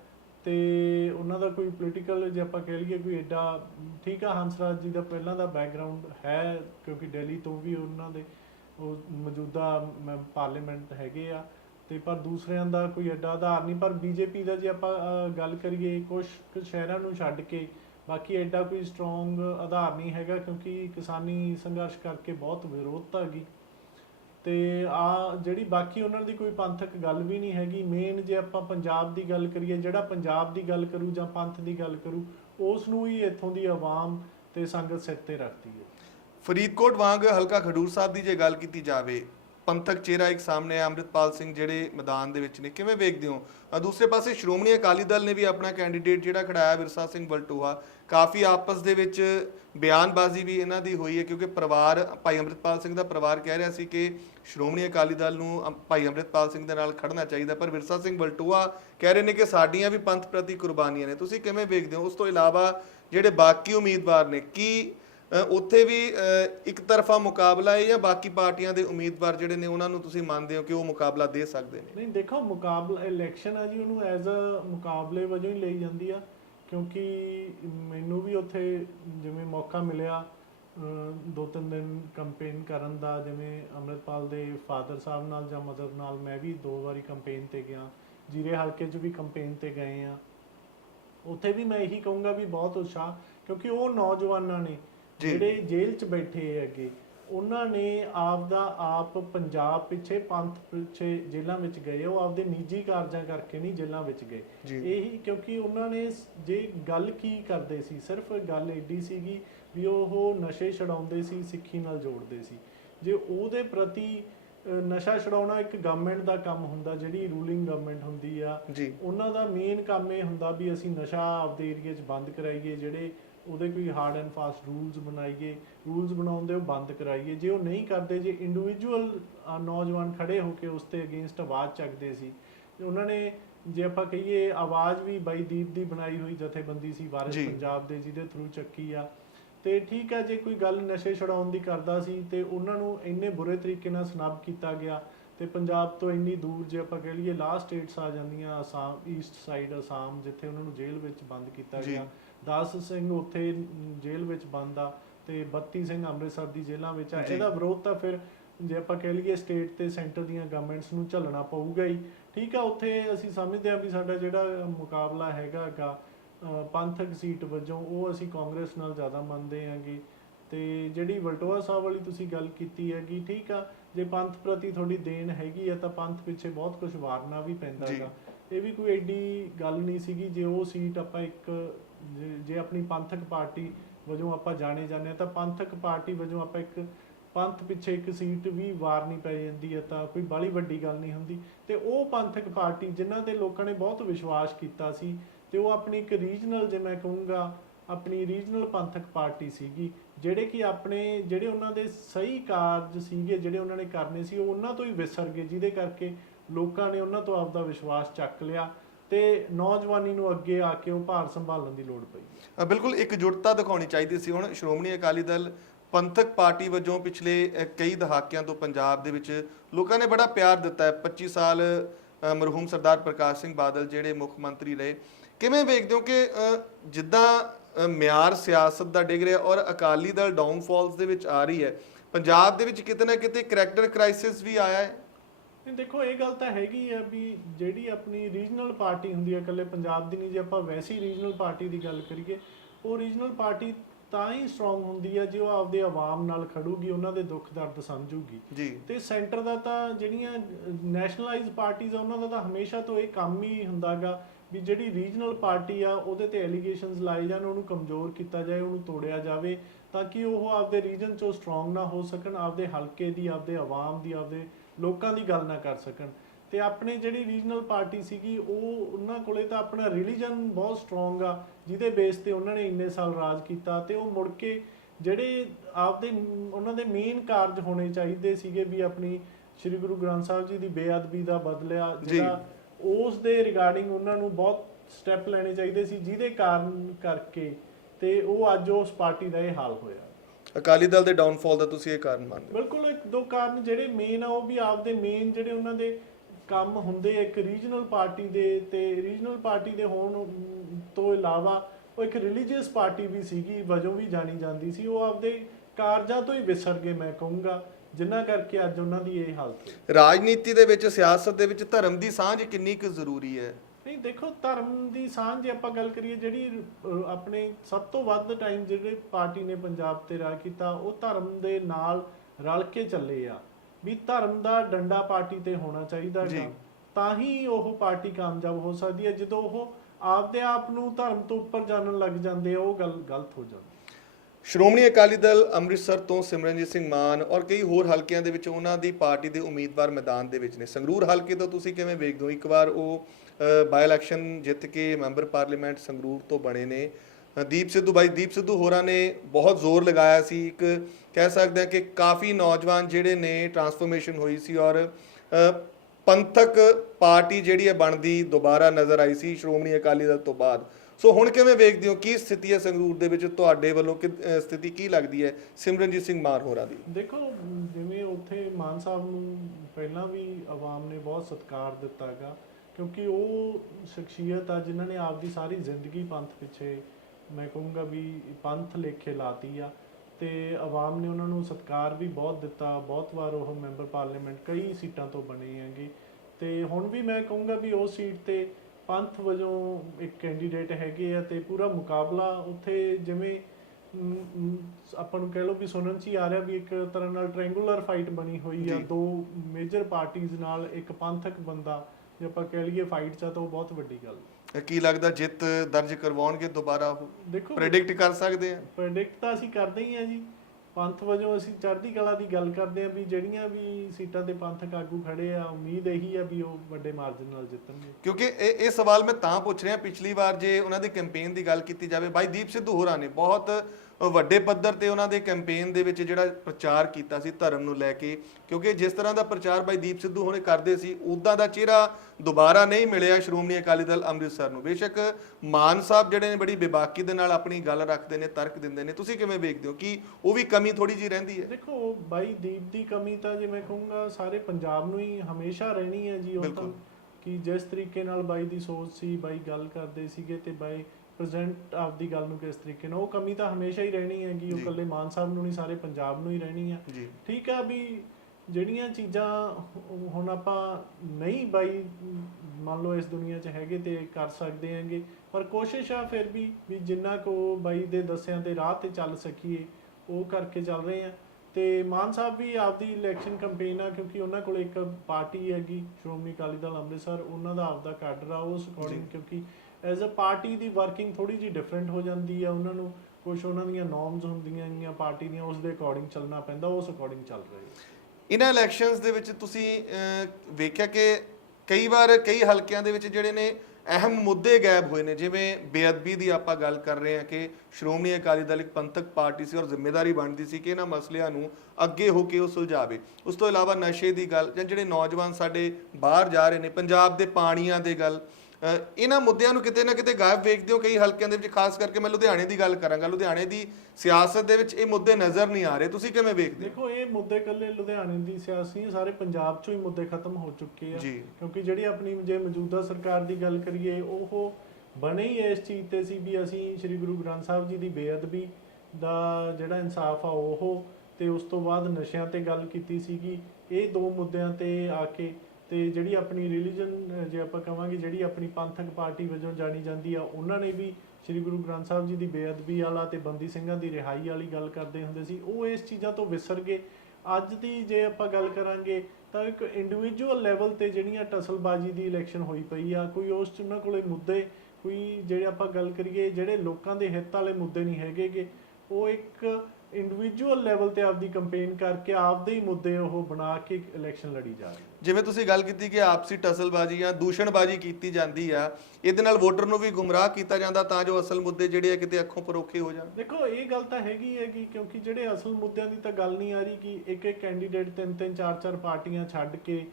ਤੇ ਉਹਨਾਂ ਦਾ ਕੋਈ ਪੋਲੀਟੀਕਲ ਜੇ ਆਪਾਂ ਕਹਿ ਲਈਏ ਕੋਈ ਐਡਾ ਠੀਕ ਆ ਹੰਸਰਾਜ ਜੀ ਦਾ ਪਹਿਲਾਂ ਦਾ ਬੈਕਗ੍ਰਾਉਂਡ ਹੈ, ਕਿਉਂਕਿ ਦਿੱਲੀ ਤੋਂ ਵੀ ਉਹਨਾਂ ਦੇ ਉਹ ਮੌਜੂਦਾ ਮ- ਪਾਰਲੀਮੈਂਟ ਹੈਗੇ ਆ। ਤੇ ਪਰ ਦੂਸਰਿਆਂ ਦਾ ਕੋਈ ਐਡਾ ਆਧਾਰ ਨਹੀਂ, ਪਰ ਬੀਜੇਪੀ ਦਾ ਜੇ ਆਪਾਂ ਗੱਲ ਕਰੀਏ ਕੁਝ ਕੁ ਸ਼ਹਿਰਾਂ ਨੂੰ ਛੱਡ ਕੇ ਬਾਕੀ ਐਡਾ ਕੋਈ ਸਟਰੋਂਗ ਆਧਾਰ ਨਹੀਂ ਹੈਗਾ ਕਿਉਂਕਿ ਕਿਸਾਨੀ ਸੰਘਰਸ਼ ਕਰਕੇ ਬਹੁਤ ਵਿਰੋਧਤਾ ਹੈਗੀ। ਤੇ ਆ ਜਿਹੜੀ ਬਾਕੀ ਉਹਨਾਂ ਦੀ ਕੋਈ ਪੰਥਕ ਗੱਲ ਵੀ ਨਹੀਂ ਹੈਗੀ ਮੇਨ ਜੇ ਆਪਾਂ ਪੰਜਾਬ ਦੀ ਗੱਲ ਕਰੀਏ, ਜਿਹੜਾ ਪੰਜਾਬ ਦੀ ਗੱਲ ਕਰੂ ਜਾਂ ਪੰਥ ਦੀ ਗੱਲ ਕਰੂ ਉਸ ਨੂੰ ਹੀ ਇੱਥੋਂ ਦੀ ਆਵਾਮ ਤੇ ਸੰਗਤ ਸਿਰ ਤੇ ਰੱਖਦੀ ਹੈ। ਫਰੀਦਕੋਟ ਵਾਂਗ ਹਲਕਾ ਖਡੂਰ ਸਾਹਿਬ ਦੀ ਜੇ ਗੱਲ ਕੀਤੀ ਜਾਵੇ ਪੰਥਕ ਚਿਹਰਾ ਇੱਕ ਸਾਹਮਣੇ ਹੈ ਅੰਮ੍ਰਿਤਪਾਲ ਸਿੰਘ ਜਿਹੜੇ ਮੈਦਾਨ ਦੇ ਵਿੱਚ ਨੇ ਕਿਵੇਂ ਵੇਖਦੇ ਹੋ? ਅ, ਦੂਸਰੇ ਪਾਸੇ ਸ਼੍ਰੋਮਣੀ ਅਕਾਲੀ ਦਲ ਨੇ ਵੀ ਆਪਣਾ ਕੈਂਡੀਡੇਟ ਜਿਹੜਾ ਖੜਾਇਆ ਵਿਰਸਾ ਸਿੰਘ ਬਲਟੋਹਾ ਕਾਫੀ ਆਪਸ ਦੇ ਵਿੱਚ ਬਿਆਨਬਾਜ਼ੀ ਵੀ ਇਹਨਾਂ ਦੀ ਹੋਈ ਹੈ ਕਿਉਂਕਿ ਪਰਿਵਾਰ ਭਾਈ ਅੰਮ੍ਰਿਤਪਾਲ ਸਿੰਘ ਦਾ ਪਰਿਵਾਰ ਕਹਿ ਰਿਹਾ ਸੀ ਕਿ ਸ਼੍ਰੋਮਣੀ ਅਕਾਲੀ ਦਲ ਨੂੰ ਅਮ- ਭਾਈ ਅੰਮ੍ਰਿਤਪਾਲ ਸਿੰਘ ਦੇ ਨਾਲ ਖੜਨਾ ਚਾਹੀਦਾ ਪਰ ਵਿਰਸਾ ਸਿੰਘ ਬਲਟੋਹਾ ਕਹਿ ਰਹੇ ਨੇ ਕਿ ਸਾਡੀਆਂ ਵੀ ਪੰਥ ਪ੍ਰਤੀ ਕੁਰਬਾਨੀਆਂ ਨੇ। ਤੁਸੀਂ ਕਿਵੇਂ ਵੇਖਦੇ ਹੋ? ਉਸ ਤੋਂ ਇਲਾਵਾ ਜਿਹੜੇ ਬਾਕੀ ਉਮੀਦਵਾਰ ਨੇ ਕੀ ਉੱਥੇ ਵੀ ਇੱਕ ਤਰਫਾ ਮੁਕਾਬਲਾ ਹੈ ਜਾਂ ਬਾਕੀ ਪਾਰਟੀਆਂ ਦੇ ਉਮੀਦਵਾਰ ਜਿਹੜੇ ਨੇ ਉਹਨਾਂ ਨੂੰ ਤੁਸੀਂ ਮੰਨਦੇ ਹੋ ਕਿ ਉਹ ਮੁਕਾਬਲਾ ਦੇ ਸਕਦੇ ਨੇ? ਨਹੀਂ, ਦੇਖੋ, ਮੁਕਾਬਲਾ ਇਲੈਕਸ਼ਨ ਆ ਜੀ, ਉਹਨੂੰ ਐਜ਼ ਅ ਮੁਕਾਬਲੇ ਵਜੋਂ ਹੀ ਲਈ ਜਾਂਦੀ ਆ, ਕਿਉਂਕਿ ਮੈਨੂੰ ਵੀ ਉੱਥੇ ਜਿਵੇਂ ਮੌਕਾ ਮਿਲਿਆ ਦੋ ਤਿੰਨ ਦਿਨ ਕੰਪੇਨ ਕਰਨ ਦਾ, ਜਿਵੇਂ ਅੰਮ੍ਰਿਤਪਾਲ ਦੇ ਫਾਦਰ ਸਾਹਿਬ ਨਾਲ ਜਾਂ ਮਦਰ ਨਾਲ ਮੈਂ ਵੀ ਦੋ ਵਾਰੀ ਕੰਪੇਨ ਤੇ ਗਿਆ, ਜੀਰੇ ਹਲਕੇ 'ਚ ਵੀ ਕੰਪੇਨ ਤੇ ਗਏ ਆ। ਉੱਥੇ ਵੀ ਮੈਂ ਇਹੀ ਕਹੂੰਗਾ ਵੀ ਬਹੁਤ ਉਤਸ਼ਾਹ, ਕਿਉਂਕਿ ਉਹ ਨੌਜਵਾਨਾਂ ਨੇ ਜਿਹੜੇ ਜੇਲ੍ਹ 'ਚ ਬੈਠੇ ਹੈਗੇ ਉਹਨਾਂ ਨੇ ਆਪ ਦਾ ਆਪ ਪੰਜਾਬ ਪਿੱਛੇ ਪੰਥ ਪਿੱਛੇ ਜੇਲ੍ਹਾਂ ਵਿੱਚ ਗਏ ਉਹ ਆਪਦੇ ਨਿੱਜੀ ਕਾਰਜਾਂ ਕਰਕੇ ਨਹੀਂ ਜੇਲ੍ਹਾਂ ਵਿੱਚ ਗਏ। ਇਹੀ ਕਿਉਂਕਿ ਉਹਨਾਂ ਨੇ ਜੇ ਗੱਲ ਕੀ ਕਰਦੇ ਸੀ ਸਿਰਫ ਗੱਲ ਏਡੀ ਸੀਗੀ ਵੀ ਉਹ ਨਸ਼ੇ ਛਡਾਉਂਦੇ ਸੀ ਸਿੱਖੀ ਨਾਲ ਜੋੜਦੇ ਸੀ। ਜੇ ਉਹਦੇ ਪ੍ਰਤੀ ਨਸ਼ਾ ਛਡਾਉਣਾ ਇੱਕ ਗਵਰਨਮੈਂਟ ਦਾ ਕੰਮ ਹੁੰਦਾ ਜਿਹੜੀ ਰੂਲਿੰਗ ਗਵਰਨਮੈਂਟ ਹੁੰਦੀ ਆ ਉਹਨਾਂ ਦਾ ਮੇਨ ਕੰਮ ਇਹ ਹੁੰਦਾ ਵੀ ਅਸੀਂ ਨਸ਼ਾ ਆਪਦੇ ਏਰੀਏ 'ਚ ਬੰਦ ਕਰਾਈਏ ਜਿਹੜੇ ਉਹਦੇ ਕੋਈ ਹਾਰਡ ਐਂਡ ਫਾਸਟ ਰੂਲਸ ਬਣਾਈਏ ਰੂਲਸ ਬਣਾਉਂਦੇ ਉਹ ਬੰਦ ਕਰਾਈਏ ਜੇ ਉਹ ਨਹੀਂ ਕਰਦੇ ਜੇ ਇੰਡੀਵਿਜੂਅਲ ਨੌਜਵਾਨ ਖੜੇ ਹੋ ਕੇ ਉਸ ਤੇ ਅਗੇਂਸਟ ਆਵਾਜ਼ ਚੱਕਦੇ ਸੀ ਉਹਨਾਂ ਨੇ ਜੇ ਆਪਾਂ ਕਹੀਏ ਆਵਾਜ਼ ਵੀ ਬਾਈ ਦੀਪ ਦੀ ਬਣਾਈ ਹੋਈ ਜਥੇਬੰਦੀ ਸੀ ਵਾਰਿਸ। ਪੰਜਾਬ ਦੇ ਜਿਹਦੇ ਥਰੂ ਚੱਕੀ ਆ ਤੇ ਠੀਕ ਆ ਜੇ ਕੋਈ ਗੱਲ ਨਸ਼ੇ ਛਡਾਉਣ ਦੀ ਕਰਦਾ ਸੀ ਤੇ ਉਹਨਾਂ ਨੂੰ ਇੰਨੇ ਬੁਰੇ ਤਰੀਕੇ ਨਾਲ ਸਨਬ ਕੀਤਾ ਗਿਆ ਤੇ ਪੰਜਾਬ ਤੋਂ ਇੰਨੀ ਦੂਰ ਜੇ ਆਪਾਂ ਕਹਿ ਲਈਏ ਲਾਸਟ ਸਟੇਟਸ ਆ ਜਾਂਦੀਆਂ ਅਸਾਮ ਈਸਟ ਸਾਈਡ ਅਸਾਮ ਜਿੱਥੇ ਉਹਨਾਂ ਨੂੰ ਜੇਲ੍ਹ ਵਿੱਚ ਬੰਦ ਕੀਤਾ। ਗਿਆ ਦਾਸ ਸਿੰਘ ਉੱਥੇ ਜੇਲ੍ਹ ਵਿੱਚ ਬੰਦ ਆ ਤੇ 32 ਸਿੰਘ ਅੰਮ੍ਰਿਤਸਰ ਦੀ ਜੇਲ੍ਹਾਂ ਵਿੱਚ ਆ। ਇਹਦਾ ਵਿਰੋਧ ਤਾਂ ਫਿਰ ਜੇ ਆਪਾਂ ਕਹਿ ਲਈਏ ਸਟੇਟ ਤੇ ਸੈਂਟਰ ਦੀਆਂ ਗਵਰਨਮੈਂਟਸ ਨੂੰ ਝੱਲਣਾ ਪਊਗਾ ਹੀ ਠੀਕ ਆ ਉੱਥੇ ਅਸੀਂ ਸਮਝਦੇ ਆ ਵੀ ਸਾਡਾ ਜਿਹੜਾ ਮੁਕਾਬਲਾ ਹੈਗਾਗਾ ਪੰਥਕ ਸੀਟ ਵਜੋਂ ਉਹ ਅਸੀਂ ਕਾਂਗਰਸ ਨਾਲ ਜ਼ਿਆਦਾ ਮੰਨਦੇ ਆਂਗੇ ਤੇ ਜਿਹੜੀ ਵਲਟੋਆ ਸਾਹਿਬ ਵਾਲੀ ਤੁਸੀਂ ਗੱਲ ਕੀਤੀ ਹੈਗੀ ਠੀਕ ਆ ਜੇ ਪੰਥ ਪ੍ਰਤੀ ਥੋੜੀ ਦੇਣ ਹੈਗੀ ਆ ਤਾਂ ਪੰਥ ਪਿੱਛੇ ਬਹੁਤ ਕੁਝ ਵਾਰਨਾ ਵੀ ਪੈਂਦਾ। ਹੈਗਾ ਇਹ ਵੀ ਕੋਈ ਐਡੀ ਗੱਲ ਨਹੀਂ ਸੀਗੀ ਜੇ ਉਹ ਸੀਟ ਆਪਾਂ ਇੱਕ ਜੇ- ਜੇ ਆਪਣੀ ਪੰਥਕ ਪਾਰਟੀ ਵਜੋਂ ਆਪਾਂ ਜਾਣੇ ਜਾਂਦੇ ਹਾਂ, ਤਾਂ ਪੰਥਕ ਪਾਰਟੀ ਵਜੋਂ ਆਪਾਂ ਇੱਕ ਪੰਥ ਪਿੱਛੇ ਇੱਕ ਸੀਟ ਵੀ ਵਾਰਨੀ ਪੈ ਜਾਂਦੀ ਹੈ ਤਾਂ ਕੋਈ ਬਾਲੀ ਵੱਡੀ ਗੱਲ ਨਹੀਂ ਹੁੰਦੀ। ਤੇ ਉਹ ਪੰਥਕ ਪਾਰਟੀ ਜਿਨ੍ਹਾਂ ਤੇ ਲੋਕਾਂ ਨੇ ਬਹੁਤ ਵਿਸ਼ਵਾਸ ਕੀਤਾ ਸੀ ਤੇ ਉਹ ਆਪਣੀ ਇੱਕ ਰੀਜਨਲ ਜੇ ਮੈਂ ਕਹੂੰਗਾ, ਆਪਣੀ ਰੀਜਨਲ ਪੰਥਕ ਪਾਰਟੀ ਸੀਗੀ, ਜਿਹੜੇ ਕਿ ਆਪਣੇ ਜਿਹੜੇ ਉਹਨਾਂ ਦੇ ਸਹੀ ਕਾਰਜ ਸੀਗੇ, ਜਿਹੜੇ ਉਹਨਾਂ ਨੇ ਕਰਨੇ ਸੀ, ਉਹ ਉਹਨਾਂ ਤੋਂ ਹੀ ਵਿਸਰ ਗਏ, ਜਿਹਦੇ ਕਰਕੇ ਲੋਕਾਂ ਨੇ ਉਹਨਾਂ ਤੋਂ ਆਪਦਾ ਵਿਸ਼ਵਾਸ ਚੱਕ ਲਿਆ। ਤੇ ਨੌਜਵਾਨੀ ਨੂੰ ਅੱਗੇ ਆ ਕੇ ਉਹ ਭਾਰ ਸੰਭਾਲਣ ਦੀ ਲੋੜ ਪਈ। ਅ, ਬਿਲਕੁਲ ਇੱਕ ਦਿਖਾਉਣੀ ਚਾਹੀਦੀ ਸੀ ਹੁਣ। ਸ਼੍ਰੋਮਣੀ ਅਕਾਲੀ ਦਲ ਪੰਥਕ ਪਾਰਟੀ ਵਜੋਂ ਪਿਛਲੇ ਅ, ਕਈ ਦਹਾਕਿਆਂ ਤੋਂ ਪੰਜਾਬ ਦੇ ਵਿੱਚ ਲੋਕਾਂ ਨੇ ਬੜਾ ਪਿਆਰ ਦਿੱਤਾ ਹੈ। 25 ਸਾਲ ਅ, ਮਰਹੂਮ ਸਰਦਾਰ ਪ੍ਰਕਾਸ਼ ਸਿੰਘ ਬਾਦਲ ਜਿਹੜੇ ਮੁੱਖ ਮੰਤਰੀ ਰਹੇ। ਕਿਵੇਂ ਵੇਖਦੇ ਹੋ ਕਿ ਅ, ਜਿੱਦਾਂ ਅ, ਮਿਆਰ ਸਿਆਸਤ ਦਾ ਡਿੱਗ ਰਿਹਾ ਔਰ ਅਕਾਲੀ ਦਲ ਡਾਊਨਫਾਲਸ ਦੇ ਵਿੱਚ ਆ ਰਹੀ ਹੈ ਪੰਜਾਬ ਦੇ ਵਿੱਚ ਕਿਤੇ ਨਾ ਕਿਤੇ ਕਰੈਕਟਰ ਕ੍ਰਾਈਸਿਸ ਵੀ ਆਇਆ ਹੈ। ਨਹੀਂ ਦੇਖੋ ਇਹ ਗੱਲ ਤਾਂ ਹੈਗੀ ਆ ਵੀ ਜਿਹੜੀ ਆਪਣੀ ਰੀਜਨਲ ਪਾਰਟੀ ਹੁੰਦੀ ਹੈ ਇਕੱਲੇ ਪੰਜਾਬ ਦੀ ਨਹੀਂ ਜੇ ਆਪਾਂ ਵੈਸੀ ਰੀਜਨਲ ਪਾਰਟੀ ਦੀ ਗੱਲ ਕਰੀਏ ਉਹ ਰੀਜਨਲ ਪਾਰਟੀ ਤਾਂ ਹੀ ਸਟਰੋਂਗ ਹੁੰਦੀ ਹੈ ਜੇ ਉਹ ਆਪਦੇ ਆਵਾਮ ਨਾਲ ਖੜੂਗੀ ਉਹਨਾਂ ਦੇ ਦੁੱਖ ਦਰਦ ਸਮਝੂਗੀ। ਜੀ। ਤੇ ਸੈਂਟਰ ਦਾ ਤਾਂ ਜਿਹੜੀਆਂ ਨੈਸ਼ਨਲਾਈਜ਼ ਪਾਰਟੀਆਂ ਆ ਉਹਨਾਂ ਦਾ ਤਾਂ ਹਮੇਸ਼ਾ ਤੋਂ ਇਹ ਕੰਮ ਹੀ ਹੁੰਦਾਗਾ ਵੀ ਜਿਹੜੀ ਰੀਜਨਲ ਪਾਰਟੀ ਆ ਉਹਦੇ ਤੇ ਐਲੀਗੇਸ਼ਨਸ ਲਾਏ ਜਾਣ ਉਹਨੂੰ ਕਮਜ਼ੋਰ ਕੀਤਾ ਜਾਏ ਉਹਨੂੰ ਤੋੜਿਆ ਜਾਵੇ ਤਾਂ ਕਿ ਉਹ ਆਪਦੇ ਰੀਜਨ ਚੋਂ ਸਟਰੋਂਗ ਨਾ ਹੋ ਸਕਣ ਆਪਦੇ ਹਲਕੇ ਦੀ ਆਪਦੇ ਆਵਾਮ ਦੀ ਆਪਦੇ ਲੋਕਾਂ ਦੀ ਗੱਲ ਨਾ ਕਰ ਸਕਣ ਤੇ ਆਪਣੇ ਜਿਹੜੀ ਰੀਜਨਲ ਪਾਰਟੀ ਸੀਗੀ ਉਹ ਉਹਨਾਂ ਕੋਲੇ ਤਾਂ ਆਪਣਾ ਰਿਲੀਜਨ ਬਹੁਤ ਸਟਰੋਂਗ ਆ ਜਿਹਦੇ ਬੇਸ ਤੇ ਉਹਨਾਂ ਨੇ ਇੰਨੇ ਸਾਲ ਰਾਜ ਕੀਤਾ ਤੇ ਉਹ ਮੁੜ ਕੇ ਜਿਹੜੇ ਆਪਦੇ ਉਹਨਾਂ ਦੇ ਮੇਨ ਕਾਰਜ ਹੋਣੇ ਚਾਹੀਦੇ ਸੀਗੇ ਵੀ ਆਪਣੀ ਸ੍ਰੀ ਗੁਰੂ ਗ੍ਰੰਥ ਸਾਹਿਬ ਜੀ ਦੀ ਬੇਅਦਬੀ ਦਾ ਬਦਲਿਆ। ਜਿਹੜਾ ਉਸ ਦੇ ਰਿਗਾਰਡਿੰਗ ਉਹਨਾਂ ਨੂੰ ਬਹੁਤ ਸਟੈਪ ਲੈਣੇ ਚਾਹੀਦੇ ਸੀ ਜਿਹਦੇ ਕਾਰਨ ਕਰਕੇ ਤੇ ਉਹ ਅੱਜ ਉਸ ਪਾਰਟੀ ਦਾ ਇਹ ਹਾਲ ਹੋਇਆ ਅਕਾਲੀ ਦਲ ਦੇ ਡਾਊਨਫਾਲ ਦਾ ਤੁਸੀਂ ਇਹ ਕਾਰਨ ਮੰਨਦੇ ਹੋ? ਬਿਲਕੁਲ ਇੱਕ ਦੋ ਕਾਰਨ ਜਿਹੜੇ ਮੇਨ ਆ ਉਹ ਵੀ ਆਪਦੇ ਮੇਨ ਜਿਹੜੇ ਉਹਨਾਂ ਦੇ ਕੰਮ ਹੁੰਦੇ ਇੱਕ ਰੀਜਨਲ ਪਾਰਟੀ ਦੇ ਤੇ ਰੀਜਨਲ ਪਾਰਟੀ ਦੇ ਹੋਣ ਤੋਂ ਇਲਾਵਾ ਉਹ ਇੱਕ ਰਿਲੀਜੀਅਸ ਪਾਰਟੀ ਵੀ ਸੀਗੀ ਵਜੋਂ ਵੀ ਜਾਣੀ ਜਾਂਦੀ ਸੀ ਉਹ ਆਪਦੇ ਕਾਰਜਾਂ ਤੋਂ ਹੀ ਵਿਸਰ ਗਏ ਮੈਂ ਕਹੂੰਗਾ ਜਿਨ੍ਹਾਂ ਕਰਕੇ ਅੱਜ ਉਹਨਾਂ ਦੀ ਇਹ ਹਾਲਤ ਹੈ ਰਾਜਨੀਤੀ ਦੇ ਵਿੱਚ ਸਿਆਸਤ ਦੇ ਵਿੱਚ ਧਰਮ ਦੀ ਸਾਂਝ ਕਿੰਨੀ ਕੁ ਜ਼ਰੂਰੀ ਹੈ? ਨਹੀਂ ਦੇਖੋ ਧਰਮ ਦੀ ਸਾਂਝ ਜੇ ਆਪਾਂ ਗੱਲ ਕਰੀਏ ਜਿਹੜੀ ਅਹ, ਆਪਣੇ ਸਭ ਤੋਂ ਵੱਧ ਟਾਈਮ ਜਿਹੜੇ ਪਾਰਟੀ ਨੇ ਪੰਜਾਬ ਤੇ ਰਾਜ ਕੀਤਾ ਉਹ ਧਰਮ ਦੇ ਨਾਲ ਰਲ ਕੇ ਚੱਲੇ ਆ। ਵੀ ਧਰਮ ਦਾ ਡੰਡਾ ਪਾਰਟੀ ਤੇ ਹੋਣਾ ਚਾਹੀਦਾ ਜੀ। ਹੈਗਾ ਤਾਂ ਹੀ ਉਹ ਪਾਰਟੀ ਕਾਮਯਾਬ ਹੋ ਸਕਦੀ ਹੈ। ਜਦੋਂ ਉਹ ਆਪਦੇ ਆਪ ਨੂੰ ਧਰਮ ਤੋਂ ਉੱਪਰ ਜਾਣਨ ਲੱਗ ਜਾਂਦੇ ਆ ਉਹ ਗੱਲ ਗਲਤ ਹੋ ਜਾਂਦੀ। ਸ਼੍ਰੋਮਣੀ ਅਕਾਲੀ ਦਲ ਅੰਮ੍ਰਿਤਸਰ ਤੋਂ ਸਿਮਰਨਜੀਤ ਸਿੰਘ ਮਾਨ ਔਰ ਕਈ ਹੋਰ ਹਲਕਿਆਂ ਦੇ ਵਿੱਚ ਉਹਨਾਂ ਦੀ ਪਾਰਟੀ ਦੇ ਉਮੀਦਵਾਰ ਮੈਦਾਨ ਦੇ ਵਿੱਚ ਨੇ। ਸੰਗਰੂਰ ਹਲਕੇ ਤੋਂ ਤੁਸੀਂ ਕਿਵੇਂ ਵੇਖਦੇ ਹੋ? ਇੱਕ ਵਾਰ ਉਹ ਬਾਈ ਇਲੈਕਸ਼ਨ ਜਿੱਤ ਕੇ ਮੈਂਬਰ ਪਾਰਲੀਮੈਂਟ ਸੰਗਰੂਰ ਤੋਂ ਬਣੇ ਨੇ। ਦੀਪ ਸਿੱਧੂ ਬਾਈ, ਦੀਪ ਸਿੱਧੂ ਹੋਰਾਂ ਨੇ ਬਹੁਤ ਜ਼ੋਰ ਲਗਾਇਆ ਸੀ। ਇੱਕ ਕਹਿ ਸਕਦੇ ਹਾਂ ਕਿ ਕਾਫੀ ਨੌਜਵਾਨ ਜਿਹੜੇ ਨੇ ਟਰਾਂਸਫਰਮੇਸ਼ਨ ਹੋਈ ਸੀ ਔਰ ਪੰਥਕ ਪਾਰਟੀ ਜਿਹੜੀ ਹੈ ਬਣਦੀ ਦੁਬਾਰਾ ਨਜ਼ਰ ਆਈ ਸੀ ਸ਼੍ਰੋਮਣੀ ਅਕਾਲੀ ਦਲ ਤੋਂ ਬਾਅਦ। ਸੋ ਹੁਣ ਕਿਵੇਂ ਵੇਖਦੇ ਹੋ? ਕੀ ਸਥਿਤੀ ਹੈ ਸੰਗਰੂਰ ਦੇ ਵਿੱਚ? ਤੁਹਾਡੇ ਵੱਲੋਂ ਕਿ ਸਥਿਤੀ ਕੀ ਲੱਗਦੀ ਹੈ ਸਿਮਰਨਜੀਤ ਸਿੰਘ ਮਾਨ ਹੋਰਾਂ ਦੀ? ਦੇਖੋ, ਜਿਵੇਂ ਉੱਥੇ ਮਾਨ ਸਾਹਿਬ ਨੂੰ ਪਹਿਲਾਂ ਵੀ ਆਵਾਮ ਨੇ ਬਹੁਤ ਸਤਿਕਾਰ ਦਿੱਤਾ ਹੈਗਾ ਕਿਉਂਕਿ ਉਹ ਸ਼ਖਸੀਅਤ ਆ ਜਿਨ੍ਹਾਂ ਨੇ ਆਪਦੀ ਸਾਰੀ ਜ਼ਿੰਦਗੀ ਪੰਥ ਪਿੱਛੇ ਮੈਂ ਕਹੂੰਗਾ ਵੀ ਪੰਥ ਲੇਖੇ ਲਾਤੀ ਆ। ਤੇ ਆਵਾਮ ਨੇ ਉਹਨਾਂ ਨੂੰ ਸਤਿਕਾਰ ਵੀ ਬਹੁਤ ਦਿੱਤਾ। ਬਹੁਤ ਵਾਰ ਉਹ ਮੈਂਬਰ ਪਾਰਲੀਮੈਂਟ ਕਈ ਸੀਟਾਂ ਤੋਂ ਬਣੇ ਹੈਗੇ। ਤੇ ਹੁਣ ਵੀ ਮੈਂ ਕਹੂੰਗਾ ਵੀ ਉਸ ਸੀਟ ਤੇ ਪੰਥ ਵਜੋਂ ਇੱਕ ਕੈਂਡੀਡੇਟ ਹੈਗੇ ਆ ਤੇ ਪੂਰਾ ਮੁਕਾਬਲਾ ਉੱਥੇ ਜਿਵੇਂ ਆਪਾਂ ਨੂੰ ਕਹਿ ਲਓ ਵੀ ਸੁਣਨ ਚ ਹੀ ਆ ਰਿਹਾ ਵੀ ਇੱਕ ਤਰ੍ਹਾਂ ਨਾਲ ਟ੍ਰਾਇੰਗੂਲਰ ਫਾਈਟ ਬਣੀ ਹੋਈ ਆ। ਦੋ ਮੇਜਰ ਪਾਰਟੀਆਂ ਨਾਲ ਇੱਕ ਪੰਥਕ ਬੰਦਾ ਜੇ ਆਪਾਂ ਕਹਿ ਲਈਏ ਫਾਈਟ ਚ ਆ ਤਾਂ ਉਹ ਬਹੁਤ ਵੱਡੀ ਗੱਲ। ਅ, ਕੀ ਲੱਗਦਾ ਜਿੱਤ ਦਰਜ ਕਰਵਾਉਣਗੇ ਦੁਬਾਰਾ ਉਹ? ਦੇਖੋ ਪ੍ਰੈਡਿਕਟ ਕਰ ਸਕਦੇ ਆ। ਪ੍ਰੈਡਿਕਟ ਤਾਂ ਅਸੀਂ ਕਰਦੇ ਹੀ ਆ ਜੀ। ਪੰਥ ਵਜੋਂ ਅਸੀਂ ਚੜ੍ਹਦੀ ਕਲਾ ਦੀ ਗੱਲ ਕਰਦੇ ਆ ਵੀ ਜਿਹੜੀਆਂ ਵੀ ਸੀਟਾਂ ਤੇ ਪੰਥਕ ਆਗੂ ਖੜੇ ਆ ਉਮੀਦ ਇਹੀ ਆ ਵੀ ਉਹ ਵੱਡੇ ਮਾਰਜਨ ਨਾਲ ਜਿੱਤਣਗੇ। ਕਿਉਂਕਿ ਇਹ ਇਹ ਸਵਾਲ ਮੈਂ ਤਾਂ ਪੁੱਛ ਰਿਹਾ ਪਿਛਲੀ ਵਾਰ ਜੇ ਉਹਨਾਂ ਦੇ ਕੈਂਪੇਨ ਦੀ ਗੱਲ ਕੀਤੀ ਜਾਵੇ ਬਾਈ ਦੀਪ ਸਿੱਧੂ ਹੋਰਾਂ ਨੇ ਬਹੁਤ ਵੱਡੇ ਪੱਧਰ ਤੇ ਉਹਨਾਂ ਦੇ ਕੈਂਪੇਨ ਦੇ ਵਿੱਚ ਜਿਹੜਾ ਪ੍ਰਚਾਰ ਕੀਤਾ ਸੀ ਧਰਮ ਨੂੰ ਲੈ ਕੇ ਕਿਉਂਕਿ ਜਿਸ ਤਰ੍ਹਾਂ ਦਾ ਪ੍ਰਚਾਰ ਬਾਈ ਦੀਪ ਸਿੱਧੂ ਹੋਣੇ ਕਰਦੇ ਸੀ ਉਦਾਂ ਦਾ ਚਿਹਰਾ ਦੁਬਾਰਾ ਨਹੀਂ ਮਿਲਿਆ ਸ਼੍ਰੋਮਣੀ ਅਕਾਲੀ ਦਲ ਅੰਮ੍ਰਿਤਸਰ ਨੂੰ। ਬੇਸ਼ੱਕ ਮਾਨ ਸਾਹਿਬ ਜਿਹੜੇ ਨੇ ਬੜੀ ਬੇਬਾਕੀ ਦੇ ਨਾਲ ਆਪਣੀ ਗੱਲ ਰੱਖਦੇ ਨੇ ਤਰਕ ਦਿੰਦੇ ਨੇ। ਤੁਸੀਂ ਕਿਵੇਂ ਵੇਖਦੇ ਹੋ? ਕਿ ਉਹ ਵੀ ਕਮੀ ਥੋੜੀ ਜੀ ਰਹਿੰਦੀ ਹੈ? ਦੇਖੋ ਬਾਈ ਦੀਪ ਦੀ ਕਮੀ ਤਾਂ ਜੇ ਮੈਂ ਕਹੂੰਗਾ ਸਾਰੇ ਪੰਜਾਬ ਨੂੰ ਹੀ ਹਮੇਸ਼ਾ ਰਹਿਣੀ ਹੈ ਜੀ ਉਹ ਤਾਂ। ਕਿ ਜਿਸ ਤਰੀਕੇ ਨਾਲ ਬਾਈ ਦੀ ਸੋਚ ਸੀ ਬਾਈ ਗੱਲ ਕਰਦੇ ਸੀਗੇ ਤੇ ਬਾਈ ਪ੍ਰੈਜ਼ੈਂਟ ਆਪਦੀ ਗੱਲ ਨੂੰ ਕਿਸ ਤਰੀਕੇ ਨਾਲ ਉਹ ਕਮੀ ਤਾਂ ਹਮੇਸ਼ਾ ਹੀ ਰਹਿਣੀ ਹੈਗੀ ਉਹ। ਇਕੱਲੇ ਮਾਨ ਸਾਹਿਬ ਨੂੰ ਨਹੀਂ ਸਾਰੇ ਪੰਜਾਬ ਨੂੰ ਹੀ ਰਹਿਣੀ ਆ ਠੀਕ ਆ ਵੀ ਜਿਹੜੀਆਂ ਚੀਜ਼ਾਂ ਹੁਣ ਆਪਾਂ ਨਹੀਂ ਬਾਈ ਮੰਨ ਲਓ ਇਸ ਦੁਨੀਆ 'ਚ ਹੈਗੇ ਤੇ ਕਰ ਸਕਦੇ ਆਂਗੇ ਪਰ ਕੋਸ਼ਿਸ਼ ਆ ਫਿਰ ਵੀ ਵੀ ਜਿੰਨਾ ਕੋ ਬਾਈ ਦੇ ਦੱਸਿਆਂ ਤੇ ਰਾਹ ਤੇ ਚੱਲ ਸਕੀਏ ਉਹ ਕਰਕੇ ਚੱਲ ਰਹੇ ਆ ਤੇ ਮਾਨ ਸਾਹਿਬ ਵੀ ਆਪਦੀ ਇਲੈਕਸ਼ਨ ਕੈਂਪੇਨ ਆ ਕਿਉਂਕਿ ਉਹਨਾਂ ਕੋਲ ਇੱਕ ਪਾਰਟੀ ਹੈਗੀ ਸ਼੍ਰੋਮਣੀ ਅਕਾਲੀ ਦਲ ਅੰਮ੍ਰਿਤਸਰ ਉਹਨਾਂ ਦਾ ਆਪਦਾ ਕਾਡਰ ਆ ਉਸ ਅਕੋਰਡਿੰਗ। ਕਿਉਂਕਿ ਐਜ਼ ਅ ਪਾਰਟੀ ਦੀ ਵਰਕਿੰਗ ਥੋੜੀ ਜੀ ਡਿਫਰੈਂਟ ਹੋ ਜਾਂਦੀ ਆ ਉਹਨਾਂ ਨੂੰ ਕੁਝ ਉਹਨਾਂ ਦੀਆਂ ਨੋਰਮਸ ਹੁੰਦੀਆਂ ਹੈਗੀਆਂ ਪਾਰਟੀ ਦੀਆਂ, ਉਸ ਦੇ ਅਕੋਰਡਿੰਗ ਚੱਲਣਾ ਪੈਂਦਾ, ਉਸ ਅਕੋਰਡਿੰਗ ਚੱਲ ਰਹੇ ਇਹਨਾਂ ਇਲੈਕਸ਼ਨਸ ਦੇ ਵਿੱਚ ਤੁਸੀਂ ਵੇਖਿਆ ਕਿ ਕਈ ਵਾਰ ਕਈ ਹਲਕਿਆਂ ਦੇ ਵਿੱਚ ਜਿਹੜੇ ਨੇ ਅਹਿਮ ਮੁੱਦੇ ਗਾਇਬ ਹੋਏ ਨੇ, ਜਿਵੇਂ ਬੇਅਦਬੀ ਦੀ ਆਪਾਂ ਗੱਲ ਕਰ ਰਹੇ ਹਾਂ ਕਿ ਸ਼੍ਰੋਮਣੀ ਅਕਾਲੀ ਦਲ ਇੱਕ ਪੰਥਕ ਪਾਰਟੀ ਸੀ ਔਰ ਜ਼ਿੰਮੇਵਾਰੀ ਬਣਦੀ ਸੀ ਕਿ ਇਹਨਾਂ ਮਸਲਿਆਂ ਨੂੰ ਅੱਗੇ ਹੋ ਕੇ ਉਹ ਸੁਲਝਾਵੇ। ਉਸ ਤੋਂ ਇਲਾਵਾ ਨਸ਼ੇ ਦੀ ਗੱਲ ਜਾਂ ਜਿਹੜੇ ਨੌਜਵਾਨ ਸਾਡੇ ਬਾਹਰ ਜਾ ਰਹੇ ਨੇ, ਪੰਜਾਬ ਦੇ ਪਾਣੀਆਂ ਦੇ ਗੱਲ ਇਹਨਾਂ ਮੁੱਦਿਆਂ ਨੂੰ ਕਿਤੇ ਨਾ ਕਿਤੇ ਗਾਇਬ ਵੇਖਦੇ ਹੋ ਕਈ ਹਲਕਿਆਂ ਦੇ ਵਿੱਚ ਖਾਸ ਕਰਕੇ ਮੈਂ ਲੁਧਿਆਣੇ ਦੀ ਗੱਲ ਕਰਾਂਗਾ। ਲੁਧਿਆਣੇ ਦੀ ਸਿਆਸਤ ਦੇ ਵਿੱਚ ਇਹ ਮੁੱਦੇ ਨਜ਼ਰ ਨਹੀਂ ਆ ਰਹੇ। ਤੁਸੀਂ ਕਿਵੇਂ ਵੇਖਦੇ ਹੋ? ਦੇਖੋ ਇਹ ਮੁੱਦੇ ਕੱਲੇ ਲੁਧਿਆਣੇ ਦੀ ਸਿਆਸੀ ਸਾਰੇ ਪੰਜਾਬ 'ਚੋਂ ਹੀ ਮੁੱਦੇ ਖਤਮ ਹੋ ਚੁੱਕੇ ਆ। ਕਿਉਂਕਿ ਜਿਹੜੀ ਆਪਣੀ ਜੇ ਮੌਜੂਦਾ ਸਰਕਾਰ ਦੀ ਗੱਲ ਕਰੀਏ ਉਹ ਬਣੇ ਹੀ ਇਸ ਚੀਜ਼ ਤੇ ਸੀ ਵੀ ਅਸੀਂ ਸ੍ਰੀ ਗੁਰੂ ਗ੍ਰੰਥ ਸਾਹਿਬ ਜੀ ਦੀ ਬੇਅਦਬੀ ਦਾ ਜਿਹੜਾ ਇਨਸਾਫ ਆ ਉਹ ਤੇ ਉਸ ਤੋਂ ਬਾਅਦ ਨਸ਼ਿਆਂ ਤੇ ਗੱਲ ਕੀਤੀ ਸੀਗੀ। ਇਹ ਦੋ ਮੁੱਦਿਆਂ ਤੇ ਆ ਕੇ ਤੇ ਜਿਹੜੀ ਆਪਣੀ ਰਿਲੀਜਨ ਜੇ ਆਪਾਂ ਕਹਾਂਗੇ ਜਿਹੜੀ ਆਪਣੀ ਪੰਥਕ ਪਾਰਟੀ ਵਜੋਂ ਜਾਣੀ ਜਾਂਦੀ ਆ, ਉਹਨਾਂ ਨੇ ਵੀ ਸ੍ਰੀ ਗੁਰੂ ਗ੍ਰੰਥ ਸਾਹਿਬ ਜੀ ਦੀ ਬੇਅਦਬੀ ਵਾਲਾ ਤੇ ਬੰਦੀ ਸਿੰਘਾਂ ਦੀ ਰਿਹਾਈ ਵਾਲੀ ਗੱਲ ਕਰਦੇ ਹੁੰਦੇ ਸੀ, ਉਹ ਇਸ ਚੀਜ਼ਾਂ ਤੋਂ ਵਿਸਰ ਗਏ। ਅੱਜ ਦੀ ਜੇ ਆਪਾਂ ਗੱਲ ਕਰਾਂਗੇ, ਤਾਂ ਇੱਕ ਇੰਡੀਵਿਜੂਅਲ ਲੈਵਲ ਤੇ ਜਿਹੜੀਆਂ ਟਸਲਬਾਜ਼ੀ ਦੀ ਇਲੈਕਸ਼ਨ ਹੋਈ ਪਈ ਆ, ਕੋਈ ਉਸ 'ਚ ਉਹਨਾਂ ਕੋਲੇ ਮੁੱਦੇ, ਕੋਈ ਜਿਹੜੇ ਆਪਾਂ ਗੱਲ ਕਰੀਏ, ਜਿਹੜੇ ਲੋਕਾਂ ਦੇ ਹਿੱਤ ਵਾਲੇ ਮੁੱਦੇ ਨਹੀਂ ਹੈਗੇਗੇ, ਉਹ ਇੱਕ ਇੰਡੀਵਿਜੂਅਲ ਲੈਵਲ ਤੇ ਆਪਦੀ ਕੰਪੇਨ ਕਰਕੇ ਆਪਦੇ ਹੀ ਮੁੱਦੇ ਉਹ ਬਣਾ ਕੇ ਇਲੈਕਸ਼ਨ ਲੜੀ ਜਾ ਰਹੀ ਜਿਵੇਂ ਤੁਸੀਂ ਗੱਲ ਕੀਤੀ ਕਿ ਆਪਸੀ ਟਸਲਬਾਜ਼ੀ ਜਾਂ ਦੂਸ਼ਣਬਾਜ਼ੀ ਕੀਤੀ ਜਾਂਦੀ ਆ ਇਹਦੇ ਨਾਲ ਵੋਟਰ ਨੂੰ ਵੀ ਗੁੰਮਰਾਹ ਕੀਤਾ ਜਾਂਦਾ ਤਾਂ ਜੋ ਅਸਲ ਮੁੱਦੇ ਜਿਹੜੇ ਆ ਕਿਤੇ ਅੱਖੋਂ ਪਰੋਖੇ ਹੋ ਜਾਣ। ਦੇਖੋ ਇਹ ਗੱਲ ਤਾਂ ਹੈਗੀ ਹੈ ਕਿ ਕਿਉਂਕਿ ਜਿਹੜੇ ਅਸਲ ਮੁੱਦਿਆਂ ਦੀ ਤਾਂ ਗੱਲ ਨਹੀਂ ਆ ਰਹੀ ਕਿ ਇੱਕ ਇੱਕ ਕੈਂਡੀਡੇਟ ਤਿੰਨ ਤਿੰਨ ਚਾਰ ਚਾਰ ਪਾਰਟੀਆਂ ਛੱਡ ਕੇ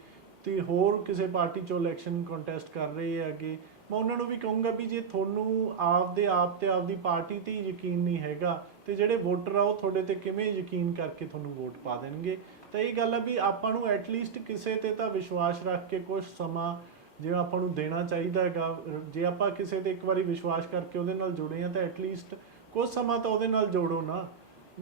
ਤੇ ਹੋਰ ਕਿਸੇ ਪਾਰਟੀ ਚੋਂ ਇਲੈਕਸ਼ਨ ਕੰਟੈਸਟ ਕਰ ਰਹੇ ਆ ਅੱਗੇ। ਮੈਂ ਉਹਨਾਂ ਨੂੰ ਵੀ ਕਹੂੰਗਾ ਵੀ ਜੇ ਤੁਹਾਨੂੰ ਆਪਦੇ ਆਪ ਤੇ ਆਪਦੀ ਪਾਰਟੀ ਤੇ ਯਕੀਨ ਨਹੀਂ ਹੈਗਾ ਤੇ ਜਿਹੜੇ ਵੋਟਰ ਆ ਉਹ ਤੁਹਾਡੇ ਤੇ ਕਿਵੇਂ ਯਕੀਨ ਕਰਕੇ ਤੁਹਾਨੂੰ ਵੋਟ ਪਾ ਦੇਣਗੇ? ਤਾਂ ਇਹ ਗੱਲ ਆ ਵੀ ਆਪਾਂ ਨੂੰ ਐਟਲੀਸਟ ਕਿਸੇ ਤੇ ਤਾਂ ਵਿਸ਼ਵਾਸ ਰੱਖ ਕੇ ਕੁਝ ਸਮਾਂ ਜਿਹੜਾ ਆਪਾਂ ਨੂੰ ਦੇਣਾ ਚਾਹੀਦਾ ਹੈਗਾ, ਜੇ ਆਪਾਂ ਕਿਸੇ ਤੇ ਇੱਕ ਵਾਰੀ ਵਿਸ਼ਵਾਸ ਕਰਕੇ ਉਹਦੇ ਨਾਲ ਜੁੜੇ ਆ ਤਾਂ ਐਟਲੀਸਟ ਕੁਝ ਸਮਾਂ ਤਾਂ ਉਹਦੇ ਨਾਲ ਜੋੜੋ ਨਾ।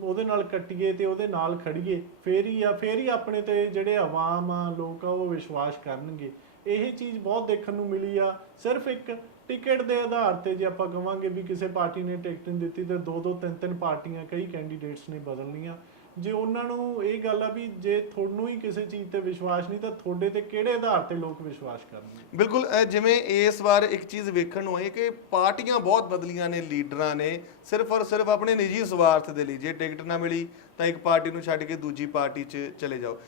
ਉਹਦੇ ਨਾਲ ਕੱਟੀਏ ਤੇ ਉਹਦੇ ਨਾਲ ਖੜੀਏ। ਫੇਰ ਹੀ ਆ, ਫੇਰ ਹੀ ਆਪਣੇ ਤੇ ਜਿਹੜੇ ਆਵਾਮ ਆ, ਲੋਕ ਆ, ਉਹ ਵਿਸ਼ਵਾਸ ਕਰਨਗੇ। ਇਹ ਚੀਜ਼ ਬਹੁਤ ਦੇਖਣ ਨੂੰ ਮਿਲੀ ਆ। ਸਿਰਫ ਇੱਕ ਟਿਕਟ ਦੇ ਆਧਾਰ ਤੇ ਜੇ ਆਪਾਂ ਕਵਾਂਗੇ ਵੀ ਕਿਸੇ ਪਾਰਟੀ ਨੇ ਟਿਕਟ ਨਹੀਂ ਦਿੱਤੀ, ਤੇ ਦੋ ਦੋ ਤਿੰਨ ਤਿੰਨ ਪਾਰਟੀਆਂ, ਕਈ ਕੈਂਡੀਡੇਟਸ ਨੇ ਬਦਲਣੀਆਂ। ਜੇ ਉਹਨਾਂ ਨੂੰ ਇਹ ਗੱਲ ਆ ਵੀ ਜੇ ਤੁਹਾਨੂੰ ਹੀ ਕਿਸੇ ਚੀਜ਼ ਤੇ ਵਿਸ਼ਵਾਸ ਨਹੀਂ, ਤਾਂ ਤੁਹਾਡੇ ਤੇ ਕਿਹੜੇ ਆਧਾਰ ਤੇ ਲੋਕ ਵਿਸ਼ਵਾਸ ਕਰਨਗੇ? ਬਿਲਕੁਲ ਅਹ ਜਿਵੇਂ ਇਸ ਵਾਰ ਇੱਕ ਚੀਜ਼ ਵੇਖਣ ਨੂੰ ਆਈ ਕਿ ਪਾਰਟੀਆਂ ਬਹੁਤ ਬਦਲੀਆਂ ਨੇ, ਲੀਡਰਾਂ ਨੇ, ਸਿਰਫ ਔਰ ਸਿਰਫ ਆਪਣੇ ਨਿੱਜੀ ਸਵਾਰਥ ਦੇ ਲਈ। ਜੇ ਟਿਕਟ ਨਾ ਮਿਲੀ, ਤਾਂ ਇੱਕ ਪਾਰਟੀ ਨੂੰ ਛੱਡ ਕੇ ਦੂਜੀ ਪਾਰਟੀ 'ਚ ਚਲੇ ਜਾਓ।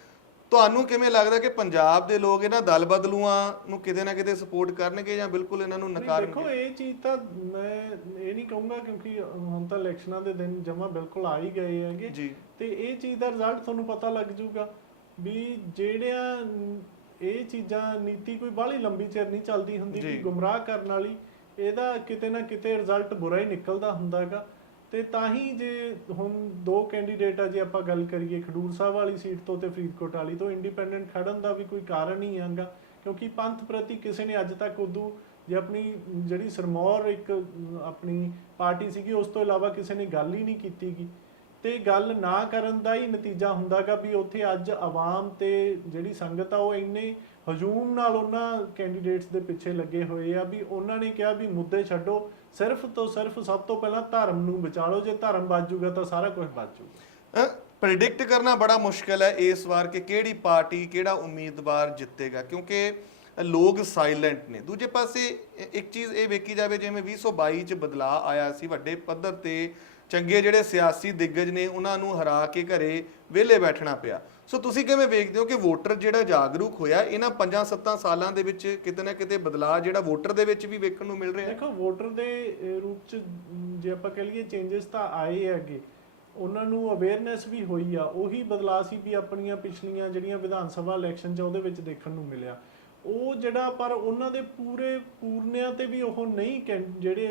ਤੁਹਾਨੂੰ ਕਿਵੇਂ ਲੱਗਦਾ ਕਿ ਪੰਜਾਬ ਦੇ ਲੋਕ ਇਹਨਾਂ ਦਲ ਬਦਲੂਆਂ ਨੂੰ ਕਿਤੇ ਨਾ ਕਿਤੇ ਸਪੋਰਟ ਕਰਨਗੇ ਜਾਂ ਬਿਲਕੁਲ ਇਹਨਾਂ ਨੂੰ ਨਹੀਂ, ਦੇਖੋ ਨਕਾਰਨਗੇ ਇਹ ਚੀਜ਼ ਤਾਂ ਮੈਂ ਇਹ ਨਹੀਂ ਕਹੂੰਗਾ ਕਿਉਂਕਿ ਹੁਣ ਤਾਂ ਇਲੈਕਸ਼ਨਾਂ ਦੇ ਦਿਨ ਜਮਾ ਬਿਲਕੁਲ ਆ ਹੀ ਗਏ ਹੈਗੇ। ਤੇ ਇਹ ਚੀਜ਼ ਦਾ ਰਿਜ਼ਲਟ ਤੁਹਾਨੂੰ ਪਤਾ ਲੱਗ ਜਾਊਗਾ ਵੀ ਜਿਹੜਿਆਂ ਇਹ ਚੀਜ਼ਾਂ ਨੀਤੀ ਕੋਈ ਬਾਹਲੀ ਲੰਬੀ ਚਿਰ ਨਹੀਂ ਚੱਲਦੀ ਹੁੰਦੀ। ਵੀ ਗੁੰਮਰਾਹ ਕਰਨ ਵਾਲੀ ਇਹਦਾ ਕਿਤੇ ਨਾ ਕਿਤੇ ਰਿਜ਼ਲਟ ਬੁਰਾ ਹੀ ਨਿਕਲਦਾ ਹੁੰਦਾ ਹੈਗਾ ਤੇ ਤਾਂ ਹੀ ਜੇ ਹੁਣ ਦੋ ਕੈਂਡੀਡੇਟ ਆ, ਜੇ ਆਪਾਂ ਗੱਲ ਕਰੀਏ ਖਡੂਰ ਸਾਹਿਬ ਵਾਲੀ ਸੀਟ ਤੋਂ ਤੇ ਫਰੀਦਕੋਟ ਵਾਲੀ, ਤੋਂ ਇੰਡੀਪੈਂਡੈਂਟ ਖੜਨ ਦਾ ਵੀ ਕੋਈ ਕਾਰਨ ਨਹੀਂ ਆਂਗਾ ਕਿਉਂਕਿ ਪੰਥ ਪ੍ਰਤੀ ਕਿਸੇ ਨੇ ਅੱਜ ਤੱਕ ਉਦੋਂ ਜੇ ਆਪਣੀ ਜਿਹੜੀ ਸਰਮੌਰ ਇੱਕ ਆਪਣੀ ਪਾਰਟੀ ਸੀਗੀ, ਉਸ ਤੋਂ ਇਲਾਵਾ ਕਿਸੇ ਨੇ ਗੱਲ ਹੀ ਨਹੀਂ ਕੀਤੀਗੀ। ਤੇ ਗੱਲ ਨਾ ਕਰਨ ਦਾ ਹੀ ਨਤੀਜਾ ਹੁੰਦਾਗਾ ਵੀ ਉੱਥੇ ਅੱਜ ਆਵਾਮ ਤੇ ਜਿਹੜੀ ਸੰਗਤ ਆ, ਉਹ ਇੰਨੇ ਹਜੂਮ ਨਾਲ ਉਹਨਾਂ ਕੈਂਡੀਡੇਟਸ ਦੇ ਪਿੱਛੇ ਲੱਗੇ ਹੋਏ ਆ ਵੀ ਉਹਨਾਂ ਨੇ ਕਿਹਾ ਵੀ ਮੁੱਦੇ ਛੱਡੋ, ਸਿਰਫ ਤੋਂ ਸਿਰਫ ਸਭ ਤੋਂ ਪਹਿਲਾਂ ਧਰਮ ਨੂੰ ਬਚਾ ਲਓ, ਜੇ ਧਰਮ ਬਚ ਜੂਗਾ ਤਾਂ ਸਾਰਾ ਕੁਝ ਬਚ ਜਾਊਗਾ। ਪ੍ਰੈਡਿਕਟ ਕਰਨਾ ਬੜਾ ਮੁਸ਼ਕਲ ਹੈ ਇਸ ਵਾਰ ਕਿ ਕਿਹੜੀ ਪਾਰਟੀ ਕਿਹੜਾ ਉਮੀਦਵਾਰ ਜਿੱਤੇਗਾ, ਕਿਉਂਕਿ ਲੋਕ ਸਾਇਲੈਂਟ ਨੇ। ਦੂਜੇ ਪਾਸੇ ਇੱਕ ਚੀਜ਼ ਇਹ ਵੇਖੀ ਜਾਵੇ, ਜਿਵੇਂ 2022 ਚ ਬਦਲਾਅ ਆਇਆ ਸੀ, ਵੱਡੇ ਪੱਧਰ ਤੇ ਚੰਗੇ ਜਿਹੜੇ ਸਿਆਸੀ ਦਿੱਗਜ ਨੇ, ਉਹਨਾਂ ਨੂੰ ਹਰਾ ਕੇ ਘਰੇ ਵਿਹਲੇ ਬੈਠਣਾ ਪਿਆ। ਸੋ ਤੁਸੀਂ ਕਿਵੇਂ ਵੇਖਦੇ ਹੋ ਕਿ ਵੋਟਰ ਜਿਹੜਾ ਜਾਗਰੂਕ ਹੋਇਆ ਇਹਨਾਂ 5-7 ਸਾਲਾਂ ਦੇ ਵਿੱਚ ਕਿਤੇ ਨਾ ਕਿਤੇ ਬਦਲਾਅ ਜਿਹੜਾ ਵੋਟਰ ਦੇ ਵਿੱਚ ਵੀ ਵੇਖਣ ਨੂੰ ਮਿਲ ਰਿਹਾ? ਹੈ ਦੇਖੋ ਵੋਟਰ ਦੇ ਰੂਪ ਚ ਜੇ ਆਪਾਂ ਕਹ ਲਈਏ ਚੇਂਜਸ ਤਾਂ ਆਏ ਅੱਗੇ ਉਹਨਾਂ ਨੂੰ ਅਵੇਅਰਨੈਸ ਵੀ ਹੋਈ ਆ। ਉਹੀ ਬਦਲਾਅ ਸੀ ਵੀ ਆਪਣੀਆਂ ਪਿਛਲੀਆਂ ਜਿਹੜੀਆਂ ਵਿਧਾਨ ਸਭਾ ਇਲੈਕਸ਼ਨ ਚ ਉਹਦੇ ਵਿੱਚ ਦੇਖਣ ਨੂੰ ਮਿਲਿਆ। ਉਹ ਜਿਹੜਾ ਪਰ ਉਹਨਾਂ ਦੇ ਪੂਰੇ ਪੂਰਨਿਆਂ ਤੇ ਵੀ ਉਹ ਨਹੀਂ ਜਿਹੜੇ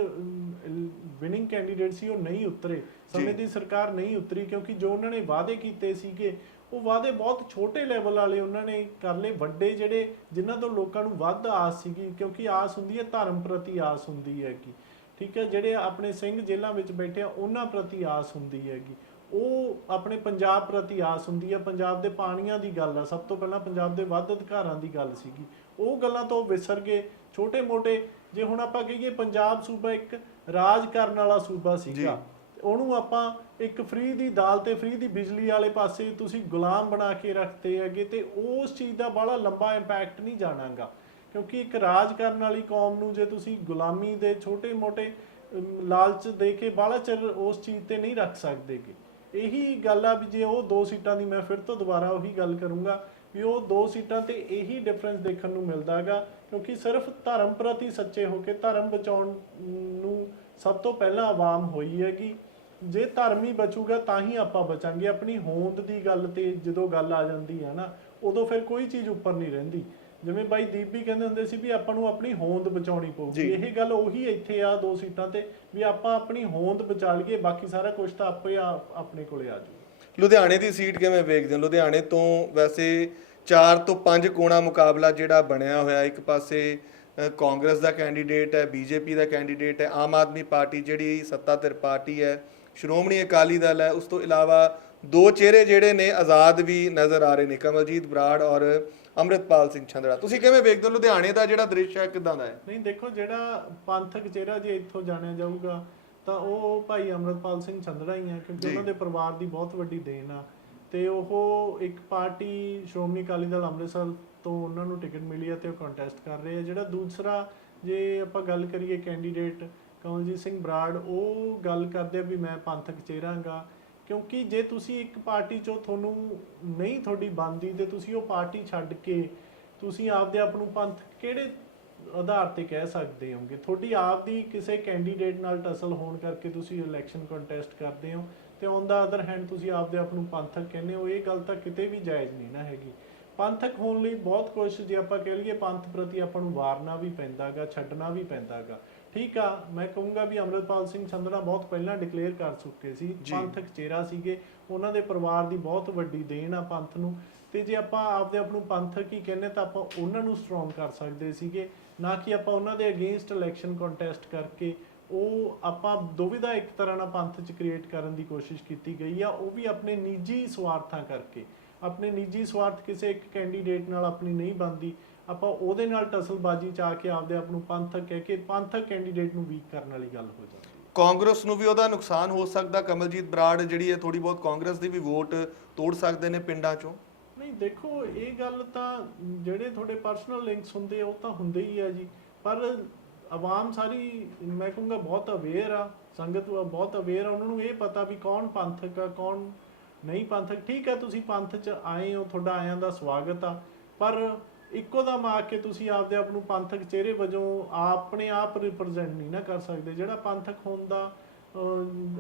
ਵਿਨਿੰਗ ਕੈਂਡੀਡੇਟ ਸੀ ਉਹ ਨਹੀਂ ਉਤਰੇ। ਸਮੇਂ ਦੀ ਸਰਕਾਰ ਨਹੀਂ ਉਤਰੀ ਕਿਉਂਕਿ ਜੋ ਉਹਨਾਂ ਨੇ ਵਾਅਦੇ ਕੀਤੇ ਸੀਗੇ ਉਹ ਵਾਅਦੇ ਬਹੁਤ ਛੋਟੇ ਲੈਵਲ ਵਾਲੇ ਉਹਨਾਂ ਨੇ ਕਰ ਲਏ। ਵੱਡੇ ਜਿਹੜੇ, ਜਿਨ੍ਹਾਂ ਤੋਂ ਲੋਕਾਂ ਨੂੰ ਵੱਧ ਆਸ ਸੀਗੀ, ਕਿਉਂਕਿ ਆਸ ਹੁੰਦੀ ਹੈ, ਧਰਮ ਪ੍ਰਤੀ ਆਸ ਹੁੰਦੀ ਹੈ ਕਿ ਠੀਕ ਹੈ, ਜਿਹੜੇ ਆਪਣੇ ਸਿੰਘ ਜੇਲ੍ਹਾਂ ਵਿੱਚ ਬੈਠੇ ਆ, ਉਹਨਾਂ ਪ੍ਰਤੀ ਆਸ ਹੁੰਦੀ ਹੈਗੀ। ਉਹ ਆਪਣੇ ਪੰਜਾਬ ਪ੍ਰਤੀ ਆਸ ਹੁੰਦੀ ਹੈ। ਪੰਜਾਬ ਦੇ ਪਾਣੀਆਂ ਦੀ ਗੱਲ ਆ, ਸਭ ਤੋਂ ਪਹਿਲਾਂ ਪੰਜਾਬ ਦੇ ਵੱਧ ਅਧਿਕਾਰਾਂ ਦੀ ਗੱਲ ਸੀਗੀ। ਉਹ ਗੱਲਾਂ ਤੋਂ ਵਿਸਰ ਗਏ, ਛੋਟੇ-ਮੋਟੇ। ਜੇ ਹੁਣ ਆਪਾਂ ਕਹੀਏ, ਪੰਜਾਬ ਸੂਬਾ ਇੱਕ ਰਾਜ ਕਰਨ ਵਾਲਾ ਸੂਬਾ ਸੀਗਾ। ਉਹਨੂੰ ਆਪਾਂ ਇੱਕ ਫ੍ਰੀ ਦੀ ਦਾਲ ਤੇ ਫ੍ਰੀ ਦੀ ਬਿਜਲੀ ਵਾਲੇ ਪਾਸੇ ਤੁਸੀਂ ਗੁਲਾਮ ਬਣਾ ਕੇ ਰੱਖਤੇ ਹੈਗੇ ਤੇ ਉਸ ਚੀਜ਼ ਦਾ ਬੜਾ ਲੰਬਾ ਇੰਪੈਕਟ ਨਹੀਂ ਜਾਣਾਗਾ। ਕਿਉਂਕਿ ਇੱਕ ਰਾਜ ਕਰਨ ਵਾਲੀ ਕੌਮ ਨੂੰ ਜੇ ਤੁਸੀਂ ਗੁਲਾਮੀ ਦੇ ਛੋਟੇ-ਮੋਟੇ ਲਾਲਚ ਦੇ ਕੇ ਬਾਹਲਾ ਚਿਰ ਉਸ ਚੀਜ਼ ਤੇ ਨਹੀਂ ਰੱਖ ਸਕਦੇਗੇ। ਇਹੀ ਗੱਲ ਆ ਵੀ ਜੇ ਉਹ ਦੋ ਸੀਟਾਂ ਦੀ ਮੈਂ ਫਿਰ ਤੋਂ ਦੁਬਾਰਾ ਉਹੀ ਗੱਲ ਕਰੂੰਗਾ ਵੀ ਉਹ ਦੋ ਸੀਟਾਂ ਤੇ ਇਹੀ ਡਿਫਰੈਂਸ ਦੇਖਣ ਨੂੰ ਮਿਲਦਾ ਹੈਗਾ ਕਿਉਂਕਿ ਸਿਰਫ ਧਰਮ ਪ੍ਰਤੀ ਸੱਚੇ ਹੋ ਕੇ ਧਰਮ ਬਚਾਉਣ ਨੂੰ ਸਭ ਤੋਂ ਪਹਿਲਾਂ ਆਵਾਮ ਹੋਈ ਹੈਗੀ। ਜੇ ਧਰਮ ਹੀ ਬਚੂਗਾ ਤਾਂ ਹੀ ਆਪਾਂ ਬਚਾਂਗੇ। ਆਪਣੀ ਹੋਂਦ ਦੀ ਗੱਲ ਤੇ ਜਦੋਂ ਗੱਲ ਆ ਜਾਂਦੀ ਹੈ ਨਾ ਉਦੋਂ ਫਿਰ ਕੋਈ ਚੀਜ਼ ਉੱਪਰ ਨਹੀਂ ਰਹਿੰਦੀ। ਜਿਵੇਂ ਬਾਈ ਦੀਪ ਵੀ ਕਹਿੰਦੇ ਹੁੰਦੇ ਸੀ ਵੀ ਆਪਾਂ ਨੂੰ ਆਪਣੀ ਹੋਂਦ ਬਚਾਉਣੀ ਪਊਗੀ ਜੀ। ਇਹ ਗੱਲ ਉਹੀ ਇੱਥੇ ਆ ਦੋ ਸੀਟਾਂ ਤੇ ਵੀ ਆਪਾਂ ਆਪਣੀ ਹੋਂਦ ਬਚਾ ਲਈਏ ਬਾਕੀ ਸਾਰਾ ਕੁਝ ਤਾਂ ਆਪੇ ਆਪ- ਆਪਣੇ ਕੋਲੇ ਆ ਜਾਊ। ਲੁਧਿਆਣੇ ਦੀ ਸੀਟ ਕਿਵੇਂ ਵੇਖਦੇ ਹੋ? ਲੁਧਿਆਣੇ ਤੋਂ ਵੈਸੇ 4 ਤੋਂ 5 ਕੋਣਾ ਮੁਕਾਬਲਾ ਜਿਹੜਾ ਬਣਿਆ ਹੋਇਆ ਇੱਕ ਪਾਸੇ ਕਾਂਗਰਸ ਦਾ ਕੈਂਡੀਡੇਟ ਹੈ ਬੀਜੇਪੀ ਦਾ ਕੈਂਡੀਡੇਟ ਹੈ ਆਮ ਆਦਮੀ ਪਾਰਟੀ ਜਿਹੜੀ ਸੱਤਾਧਿਰ ਪਾਰਟੀ ਹੈ ਸ਼੍ਰੋਮਣੀ ਅਕਾਲੀ ਦਲ ਹੈ ਉਸ ਤੋਂ ਇਲਾਵਾ ਦੋ ਚਿਹਰੇ ਜਿਹੜੇ ਨੇ ਆਜ਼ਾਦ ਵੀ ਨਜ਼ਰ ਆ ਰਹੇ ਨੇ ਕਮਲਜੀਤ ਬਰਾੜ ਔਰ ਅੰਮ੍ਰਿਤਪਾਲ ਸਿੰਘ ਛੰਦੜਾ। ਤੁਸੀਂ ਕਿਵੇਂ ਵੇਖਦੇ ਹੋ? ਲੁਧਿਆਣੇ ਦਾ ਜਿਹੜਾ ਦ੍ਰਿਸ਼ ਹੈ ਕਿਦਾਂ ਦਾ ਹੈ? ਨਹੀਂ ਦੇਖੋ ਜਿਹੜਾ ਪੰਥਕ ਚਿਹਰਾ ਜੇ ਇੱਥੋਂ ਜਾਣਿਆ ਜਾਊਗਾ ਤਾਂ ਉਹ ਭਾਈ ਅਮਰਤਪਾਲ ਸਿੰਘ ਚੰਦੜਾ ਹੀ ਆ ਕਿਉਂਕਿ। ਉਹਨਾਂ ਦੇ ਪਰਿਵਾਰ ਦੀ ਬਹੁਤ ਵੱਡੀ ਦੇਣ ਆ। ਤੇ ਉਹ ਇੱਕ ਪਾਰਟੀ ਸ਼੍ਰੋਮਣੀ ਅਕਾਲੀ ਦਲ ਅੰਮ੍ਰਿਤਸਰ ਤੋਂ ਉਹਨਾਂ ਨੂੰ ਟਿਕਟ ਮਿਲੀ ਹੈ ਤੇ ਉਹ ਕੰਟੈਸਟ ਕਰ ਰਹੇ ਆ। ਜਿਹੜਾ ਦੂਸਰਾ ਜੇ ਆਪਾਂ ਗੱਲ ਕਰੀਏ ਕੈਂਡੀਡੇਟ ਕਮਲਜੀਤ ਸਿੰਘ ਬਰਾੜ, ਉਹ ਗੱਲ ਕਰਦੇ ਆ ਵੀ ਮੈਂ ਪੰਥਕ ਚਿਹਰਾਂਗਾ ਕਿਉਂਕਿ ਜੇ ਤੁਸੀਂ ਇੱਕ ਪਾਰਟੀ ਚੋਂ ਤੁਹਾਨੂੰ ਨਹੀਂ ਤੁਹਾਡੀ ਬਣਦੀ ਤੇ ਤੁਸੀਂ ਉਹ ਪਾਰਟੀ ਛੱਡ ਕੇ ਤੁਸੀਂ ਆਪਦੇ ਆਪ ਨੂੰ ਪੰਥ ਕਿਹੜੇ ਆਧਾਰ ਤੇ ਕਹਿ ਸਕਦੇ ਹੋਗੇ? ਤੁਹਾਡੀ ਆਪ ਦੀ ਕਿਸੇ ਕੈਂਡੀਡੇਟ ਨਾਲ ਟਸਲ ਹੋਣ ਕਰਕੇ ਤੁਸੀਂ ਇਲੈਕਸ਼ਨ ਕੰਟੈਸਟ ਕਰਦੇ ਹੋ ਤੇ ਔਨ ਦਾ ਅਦਰ ਹੈਂਡ ਤੁਸੀਂ ਆਪਦੇ ਆਪ ਨੂੰ ਪੰਥਕ ਕਹਿੰਦੇ ਹੋ, ਇਹ ਗੱਲ ਤਾਂ ਕਿਤੇ ਵੀ ਜਾਇਜ਼ ਨਹੀਂ ਨਾ ਹੈਗੀ। ਪੰਥਕ ਹੋਣ ਲਈ ਬਹੁਤ ਕੁਝ ਜੇ ਆਪਾਂ ਕਹਿ ਲਈਏ, ਪੰਥ ਪ੍ਰਤੀ ਆਪਾਂ ਨੂੰ ਵਾਰਨਾ ਵੀ ਪੈਂਦਾਗਾ, ਛੱਡਣਾ ਵੀ ਪੈਂਦਾਗਾ। ਠੀਕ ਆ ਮੈਂ ਕਹੂੰਗਾ ਵੀ ਅਮਰਪਾਲ ਸਿੰਘ ਚੰਦੜਾ ਬਹੁਤ ਪਹਿਲਾਂ ਡਿਕਲੇਅਰ ਕਰ ਚੁੱਕੇ ਸੀ। ਪੰਥਕ ਚਿਹਰਾ ਸੀਗੇ ਉਹਨਾਂ ਦੇ ਪਰਿਵਾਰ ਦੀ ਬਹੁਤ ਵੱਡੀ ਦੇਣ ਆ ਪੰਥ ਨੂੰ ਤੇ ਜੇ ਆਪਾਂ ਆਪਦੇ ਆਪ ਨੂੰ ਪੰਥਕ ਹੀ ਕਹਿੰਦੇ ਤਾਂ ਆਪਾਂ ਉਹਨਾਂ ਨੂੰ ਸਟਰੋਂਗ ਕਰ ਸਕਦੇ ਸੀਗੇ ਨਾ ਕਿ ਆਪਾਂ ਉਹਨਾਂ ਦੇ ਅਗੇਂਸਟ ਇਲੈਕਸ਼ਨ ਕੰਟੈਸਟ ਕਰਕੇ ਉਹ ਆਪਾਂ ਦੁਵਿਧਾ ਇੱਕ ਤਰ੍ਹਾਂ ਨਾਲ ਪੰਥ ਚ ਕ੍ਰੀਏਟ ਕਰਨ ਦੀ ਕੋਸ਼ਿਸ਼ ਕੀਤੀ ਗਈ ਆ ਉਹ ਵੀ ਆਪਣੇ ਨਿੱਜੀ ਸਵਾਰਥਾਂ ਕਰਕੇ ਆਪਣੇ ਨਿੱਜੀ ਸਵਾਰਥ ਕਿਸੇ ਇੱਕ ਕੈਂਡੀਡੇਟ ਨਾਲ ਆਪਣੀ ਨਹੀਂ ਬਣਦੀ ਆਪਾਂ ਉਹਦੇ ਨਾਲ ਟਸਲਬਾਜ਼ੀ ਚ ਆ ਕੇ ਆਪਦੇ ਆਪ ਨੂੰ ਪੰਥਕ ਕਹਿ ਕੇ ਪੰਥਕ ਕੈਂਡੀਡੇਟ ਨੂੰ ਵੀਕ ਕਰਨ ਵਾਲੀ ਗੱਲ ਹੋ ਜਾਂਦੀ ਹੈ। ਕਾਂਗਰਸ ਨੂੰ ਵੀ ਉਹਦਾ ਨੁਕਸਾਨ ਹੋ ਸਕਦਾ। ਕਮਲਜੀਤ ਬਰਾੜ ਜਿਹੜੀ ਹੈ ਥੋੜੀ ਬਹੁਤ ਕਾਂਗਰਸ ਦੀ ਵੀ ਵੋਟ ਤੋੜ ਸਕਦੇ ਨੇ ਪਿੰਡਾਂ ਚੋਂ। ਨਹੀਂ ਦੇਖੋ ਇਹ ਗੱਲ ਤਾਂ ਜਿਹੜੇ ਤੁਹਾਡੇ ਪਰਸਨਲ ਲਿੰਕਸ ਹੁੰਦੇ ਆ, ਉਹ ਤਾਂ ਹੁੰਦੇ ਹੀ ਆ ਜੀ। ਪਰ ਆਵਾਮ ਸਾਰੀ ਮੈਂ ਕਹੂੰਗਾ ਬਹੁਤ ਅਵੇਅਰ ਆ ਸੰਗਤ ਬਹੁਤ ਅਵੇਅਰ ਆ ਉਹਨਾਂ ਨੂੰ ਇਹ ਪਤਾ ਵੀ ਕੌਣ ਪੰਥਕ ਆ ਕੌਣ ਨਹੀਂ ਪੰਥਕ। ਠੀਕ ਹੈ ਤੁਸੀਂ ਪੰਥ 'ਚ ਆਏ ਹੋ ਤੁਹਾਡਾ ਆਇਆਂ ਦਾ ਸਵਾਗਤ ਆ ਪਰ ਇੱਕੋ ਦਮ ਆ ਕੇ ਤੁਸੀਂ ਆਪਦੇ ਆਪ ਨੂੰ ਪੰਥਕ ਚਿਹਰੇ ਵਜੋਂ ਆਪਣੇ ਆਪ ਰਿਪਰੈਜ਼ੈਂਟ ਨਹੀਂ ਨਾ ਕਰ ਸਕਦੇ। ਜਿਹੜਾ ਪੰਥਕ ਹੋਣ ਦਾ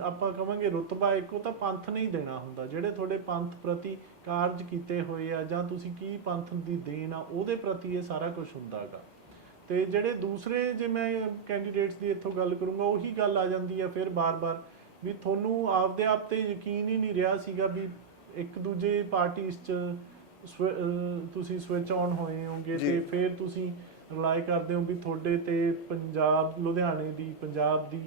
ਆਪਾਂ ਕਵਾਂਗੇ ਰੁਤਬਾ, ਇੱਕੋ ਤਾਂ ਪੰਥ ਨਹੀਂ ਦੇਣਾ ਹੁੰਦਾ। ਜਿਹੜੇ ਤੁਹਾਡੇ ਪੰਥ ਪ੍ਰਤੀ ਕਾਰਜ ਕੀਤੇ ਹੋਏ ਆ ਜਾਂ ਤੁਸੀਂ ਕੀ ਪੰਥ ਦੀ ਦੇਣ ਆ, ਉਹਦੇ ਪ੍ਰਤੀ ਇਹ ਸਾਰਾ ਕੁਝ ਹੁੰਦਾਗਾ ਤੇ ਜਿਹੜੇ ਦੂਸਰੇ ਜੇ ਮੈਂ ਕੈਂਡੀਡੇਟਸ ਦੀ ਇੱਥੋਂ ਗੱਲ ਕਰੂੰਗਾ, ਉਹੀ ਗੱਲ ਆ ਜਾਂਦੀ ਆ ਫਿਰ ਬਾਰ-ਬਾਰ ਵੀ ਤੁਹਾਨੂੰ ਆਪਦੇ ਆਪ ਤੇ ਯਕੀਨ ਹੀ ਨਹੀਂ ਰਿਹਾ ਸੀਗਾ ਵੀ ਇੱਕ ਦੂਜੇ ਪਾਰਟੀਆਂ 'ਚ ਸਵਿ- ਅਹ ਤੁਸੀਂ ਸਵਿਚ ਆਨ ਹੋਏ ਹੋਗੇ ਜੀ। ਤੇ ਫਿਰ ਤੁਸੀਂ ਰਿਲਾਈ ਕਰਦੇ ਹੋ ਵੀ ਤੁਹਾਡੇ ਤੇ ਪੰਜਾਬ ਲੁਧਿਆਣੇ ਦੀ ਪੰਜਾਬ ਦੀ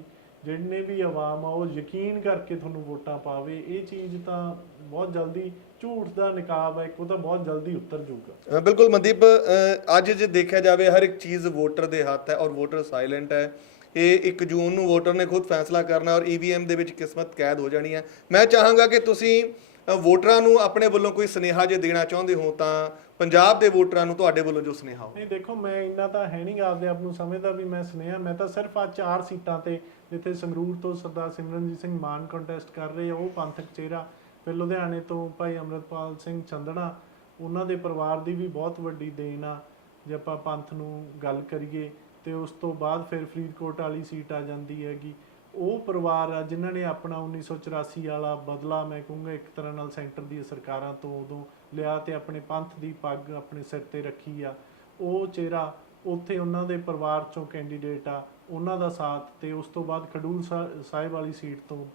ਜਿਹਨੇ ਵੀ ਆਵਾਮ ਆ ਉਹ ਯਕੀਨ ਕਰਕੇ ਤੁਹਾਨੂੰ ਵੋਟਾਂ ਪਾਵੇ। ਇਹ ਚੀਜ਼ ਤਾਂ ਬਹੁਤ ਜਲਦੀ ਝੂਠ ਦਾ ਨਿਕਾਬ ਹੈ ਇੱਕ ਉਹ ਤਾਂ ਬਹੁਤ ਜਲਦੀ ਉਤਰ ਜਾਊਗਾ। ਅ, ਬਿਲਕੁਲ ਮਨਦੀਪ ਅ, ਅੱਜ ਜੇ ਦੇਖਿਆ ਜਾਵੇ ਹਰ ਇੱਕ ਚੀਜ਼ ਵੋਟਰ ਦੇ ਹੱਥ ਹੈ ਔਰ ਵੋਟਰ ਸਾਇਲੈਂਟ ਹੈ। ਇਹ 1 ਜੂਨ ਨੂੰ ਵੋਟਰ ਨੇ ਖੁਦ ਫੈਸਲਾ ਕਰਨਾ ਔਰ ਈਵੀਐਮ ਦੇ ਵਿੱਚ ਕਿਸਮਤ ਕੈਦ ਹੋ ਜਾਣੀ ਹੈ। ਮੈਂ ਚਾਹਾਂਗਾ ਕਿ ਤੁਸੀਂ ਵੋਟਰਾਂ ਨੂੰ ਆਪਣੇ ਵੱਲੋਂ ਕੋਈ ਸੁਨੇਹਾ ਜੇ ਦੇਣਾ ਚਾਹੁੰਦੇ ਹੋ ਤਾਂ ਪੰਜਾਬ ਦੇ ਵੋਟਰਾਂ ਨੂੰ ਤੁਹਾਡੇ ਵੱਲੋਂ ਜੋ ਸੁਨੇਹਾ ਹੋ ਨਹੀਂ, ਦੇਖੋ, ਮੈਂ ਇੰਨਾ ਤਾਂ ਹੈ ਨਹੀਂ, ਆਪਦੇ ਆਪ ਨੂੰ ਸਮਝਦਾ ਵੀ ਮੈਂ ਸੁਨੇਹਾ, ਮੈਂ ਤਾਂ ਸਿਰਫ ਆ ਚਾਰ ਸੀਟਾਂ ਤੇ ਜਿੱਥੇ ਸੰਗਰੂਰ ਤੋਂ ਸਰਦਾਰ ਸਿਮਰਨਜੀਤ ਸਿੰਘ ਮਾਨ ਕੰਟੈਸਟ ਕਰ ਰਹੇ ਆ, ਉਹ ਪੰਥਕ ਚਿਹਰਾ, ਫਿਰ ਲੁਧਿਆਣੇ ਤੋਂ ਭਾਈ ਅਮਰਤਪਾਲ ਸਿੰਘ ਚੰਦੜਾ ਉਹਨਾਂ ਦੇ ਪਰਿਵਾਰ ਦੀ ਵੀ ਬਹੁਤ ਵੱਡੀ ਦੇਣ ਆ, ਜੇ ਆਪਾਂ ਪੰਥ ਨੂੰ ਗੱਲ ਕਰੀਏ, ਤੇ ਉਸ ਤੋਂ ਬਾਅਦ ਫਿਰ ਫਰੀਦਕੋਟ ਵਾਲੀ ਸੀਟ ਆ ਜਾਂਦੀ ਹੈਗੀ। ਉਹ ਪਰਿਵਾਰ ਆ ਜਿਨ੍ਹਾਂ ਨੇ ਆਪਣਾ 1984 ਵਾਲਾ ਬਦਲਾ ਮੈਂ ਕਹੂੰਗਾ ਇੱਕ ਤਰ੍ਹਾਂ ਨਾਲ ਸੈਂਟਰ ਦੀ ਸਰਕਾਰਾਂ ਤੋਂ ਉਦੋਂ ਲਿਆ ਤੇ ਆਪਣੇ ਪੰਥ ਦੀ ਪੱਗ ਆਪਣੇ ਸਿਰ ਤੇ ਰੱਖੀ ਆ। ਉਹ ਚਿਹਰਾ ਉੱਥੇ ਉਹਨਾਂ ਦੇ ਪਰਿਵਾਰ ਚੋਂ ਕੈਂਡੀਡੇਟ ਆ, ਉਹਨਾਂ ਦਾ ਸਾਥ ਤੇ ਉਸ ਤੋਂ ਬਾਅਦ ਖਡੂਰ ਸਾ- ਸਾਹਿਬ ਵਾਲੀ ਸੀਟ ਤੋਂ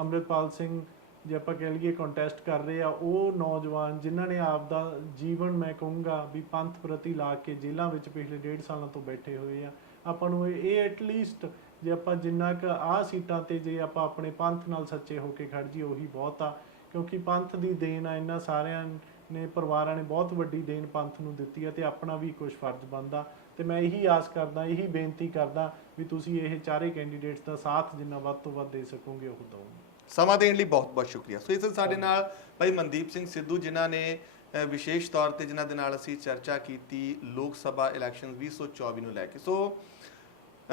ਅੰਮ੍ਰਿਤਪਾਲ ਸਿੰਘ ਜੇ ਆਪਾਂ ਕਹਿ ਲਈਏ ਕੰਟੈਸਟ ਕਰ ਰਹੇ ਆ, ਉਹ ਨੌਜਵਾਨ ਜਿਨ੍ਹਾਂ ਨੇ ਆਪ ਦਾ ਜੀਵਨ ਮੈਂ ਕਹੂੰਗਾ ਵੀ ਪੰਥ ਪ੍ਰਤੀ ਲਾ ਕੇ ਜੇਲ੍ਹਾਂ ਵਿੱਚ ਪਿਛਲੇ ਡੇਢ ਸਾਲਾਂ ਤੋਂ ਬੈਠੇ ਹੋਏ ਆ। ਆਪਾਂ ਨੂੰ ਇਹ ਐਟਲੀਸਟ ਜੇ ਆਪਾਂ ਜਿੰਨਾ ਕੁ ਆਹ ਸੀਟਾਂ ਤੇ ਜੇ ਆਪਾਂ ਆਪਣੇ ਪੰਥ ਨਾਲ ਸੱਚੇ ਹੋ ਕੇ ਖੜ ਜੀ ਉਹੀ ਬਹੁਤ ਆ। ਕਿਉਂਕਿ ਪੰਥ ਦੀ ਦੇਣ ਆ ਇਹਨਾਂ ਸਾਰਿਆਂ ਨੇ ਪਰਿਵਾਰਾਂ ਨੇ ਬਹੁਤ ਵੱਡੀ ਦੇਣ ਪੰਥ ਨੂੰ ਦਿੱਤੀ ਆ ਤੇ ਆਪਣਾ ਵੀ ਕੁਝ ਫਰਜ਼ ਬਣਦਾ। ਤੇ ਮੈਂ ਇਹੀ ਆਸ ਕਰਦਾ ਇਹੀ ਬੇਨਤੀ ਕਰਦਾ ਵੀ ਤੁਸੀਂ ਇਹ ਚਾਰੇ ਕੈਂਡੀਡੇਟਸ ਦਾ ਸਾਥ ਜਿੰਨਾ ਵੱਧ ਤੋਂ ਵੱਧ ਦੇ ਸਕੋਗੇ ਉਹ ਦਿਓ ਸਮਾਂ ਦੇਣ ਲਈ ਬਹੁਤ ਬਹੁਤ ਸ਼ੁਕਰੀਆ। ਸੋ ਇਸ ਸਾਡੇ ਨਾਲ ਭਾਈ ਮਨਦੀਪ ਸਿੰਘ ਸਿੱਧੂ ਜਿਨ੍ਹਾਂ ਨੇ ਵਿਸ਼ੇਸ਼ ਤੌਰ ਤੇ ਜਿਨ੍ਹਾਂ ਦੇ ਨਾਲ ਅਸੀਂ ਚਰਚਾ ਕੀਤੀ ਲੋਕ ਸਭਾ ਇਲੈਕਸ਼ਨ 2024 ਨੂੰ ਲੈ ਕੇ। ਸੋ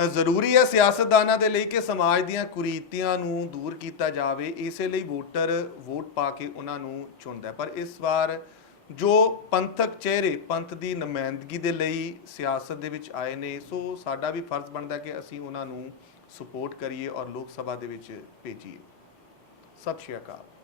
ਜ਼ਰੂਰੀ ਹੈ ਸਿਆਸਤਦਾਨਾਂ ਦੇ ਲਈ ਕਿ ਸਮਾਜ ਦੀਆਂ ਕੁਰੀਤੀਆਂ ਨੂੰ ਦੂਰ ਕੀਤਾ ਜਾਵੇ, ਇਸੇ ਲਈ ਵੋਟਰ ਵੋਟ ਪਾ ਕੇ ਉਹਨਾਂ ਨੂੰ ਚੁਣਦਾ ਪਰ ਇਸ ਵਾਰ ਜੋ ਪੰਥਕ ਚਿਹਰੇ, ਪੰਥ ਦੀ ਨੁਮਾਇੰਦਗੀ ਦੇ ਲਈ ਸਿਆਸਤ ਦੇ ਵਿੱਚ ਆਏ ਨੇ, ਸੋ ਸਾਡਾ ਵੀ ਫਰਜ਼ ਬਣਦਾ ਕਿ ਅਸੀਂ ਉਹਨਾਂ ਨੂੰ ਸਪੋਰਟ ਕਰੀਏ ਔਰ ਲੋਕ ਸਭਾ ਦੇ ਵਿੱਚ ਭੇਜੀਏ। ਸਤਿ ਸ਼੍ਰੀ ਅਕਾਲ।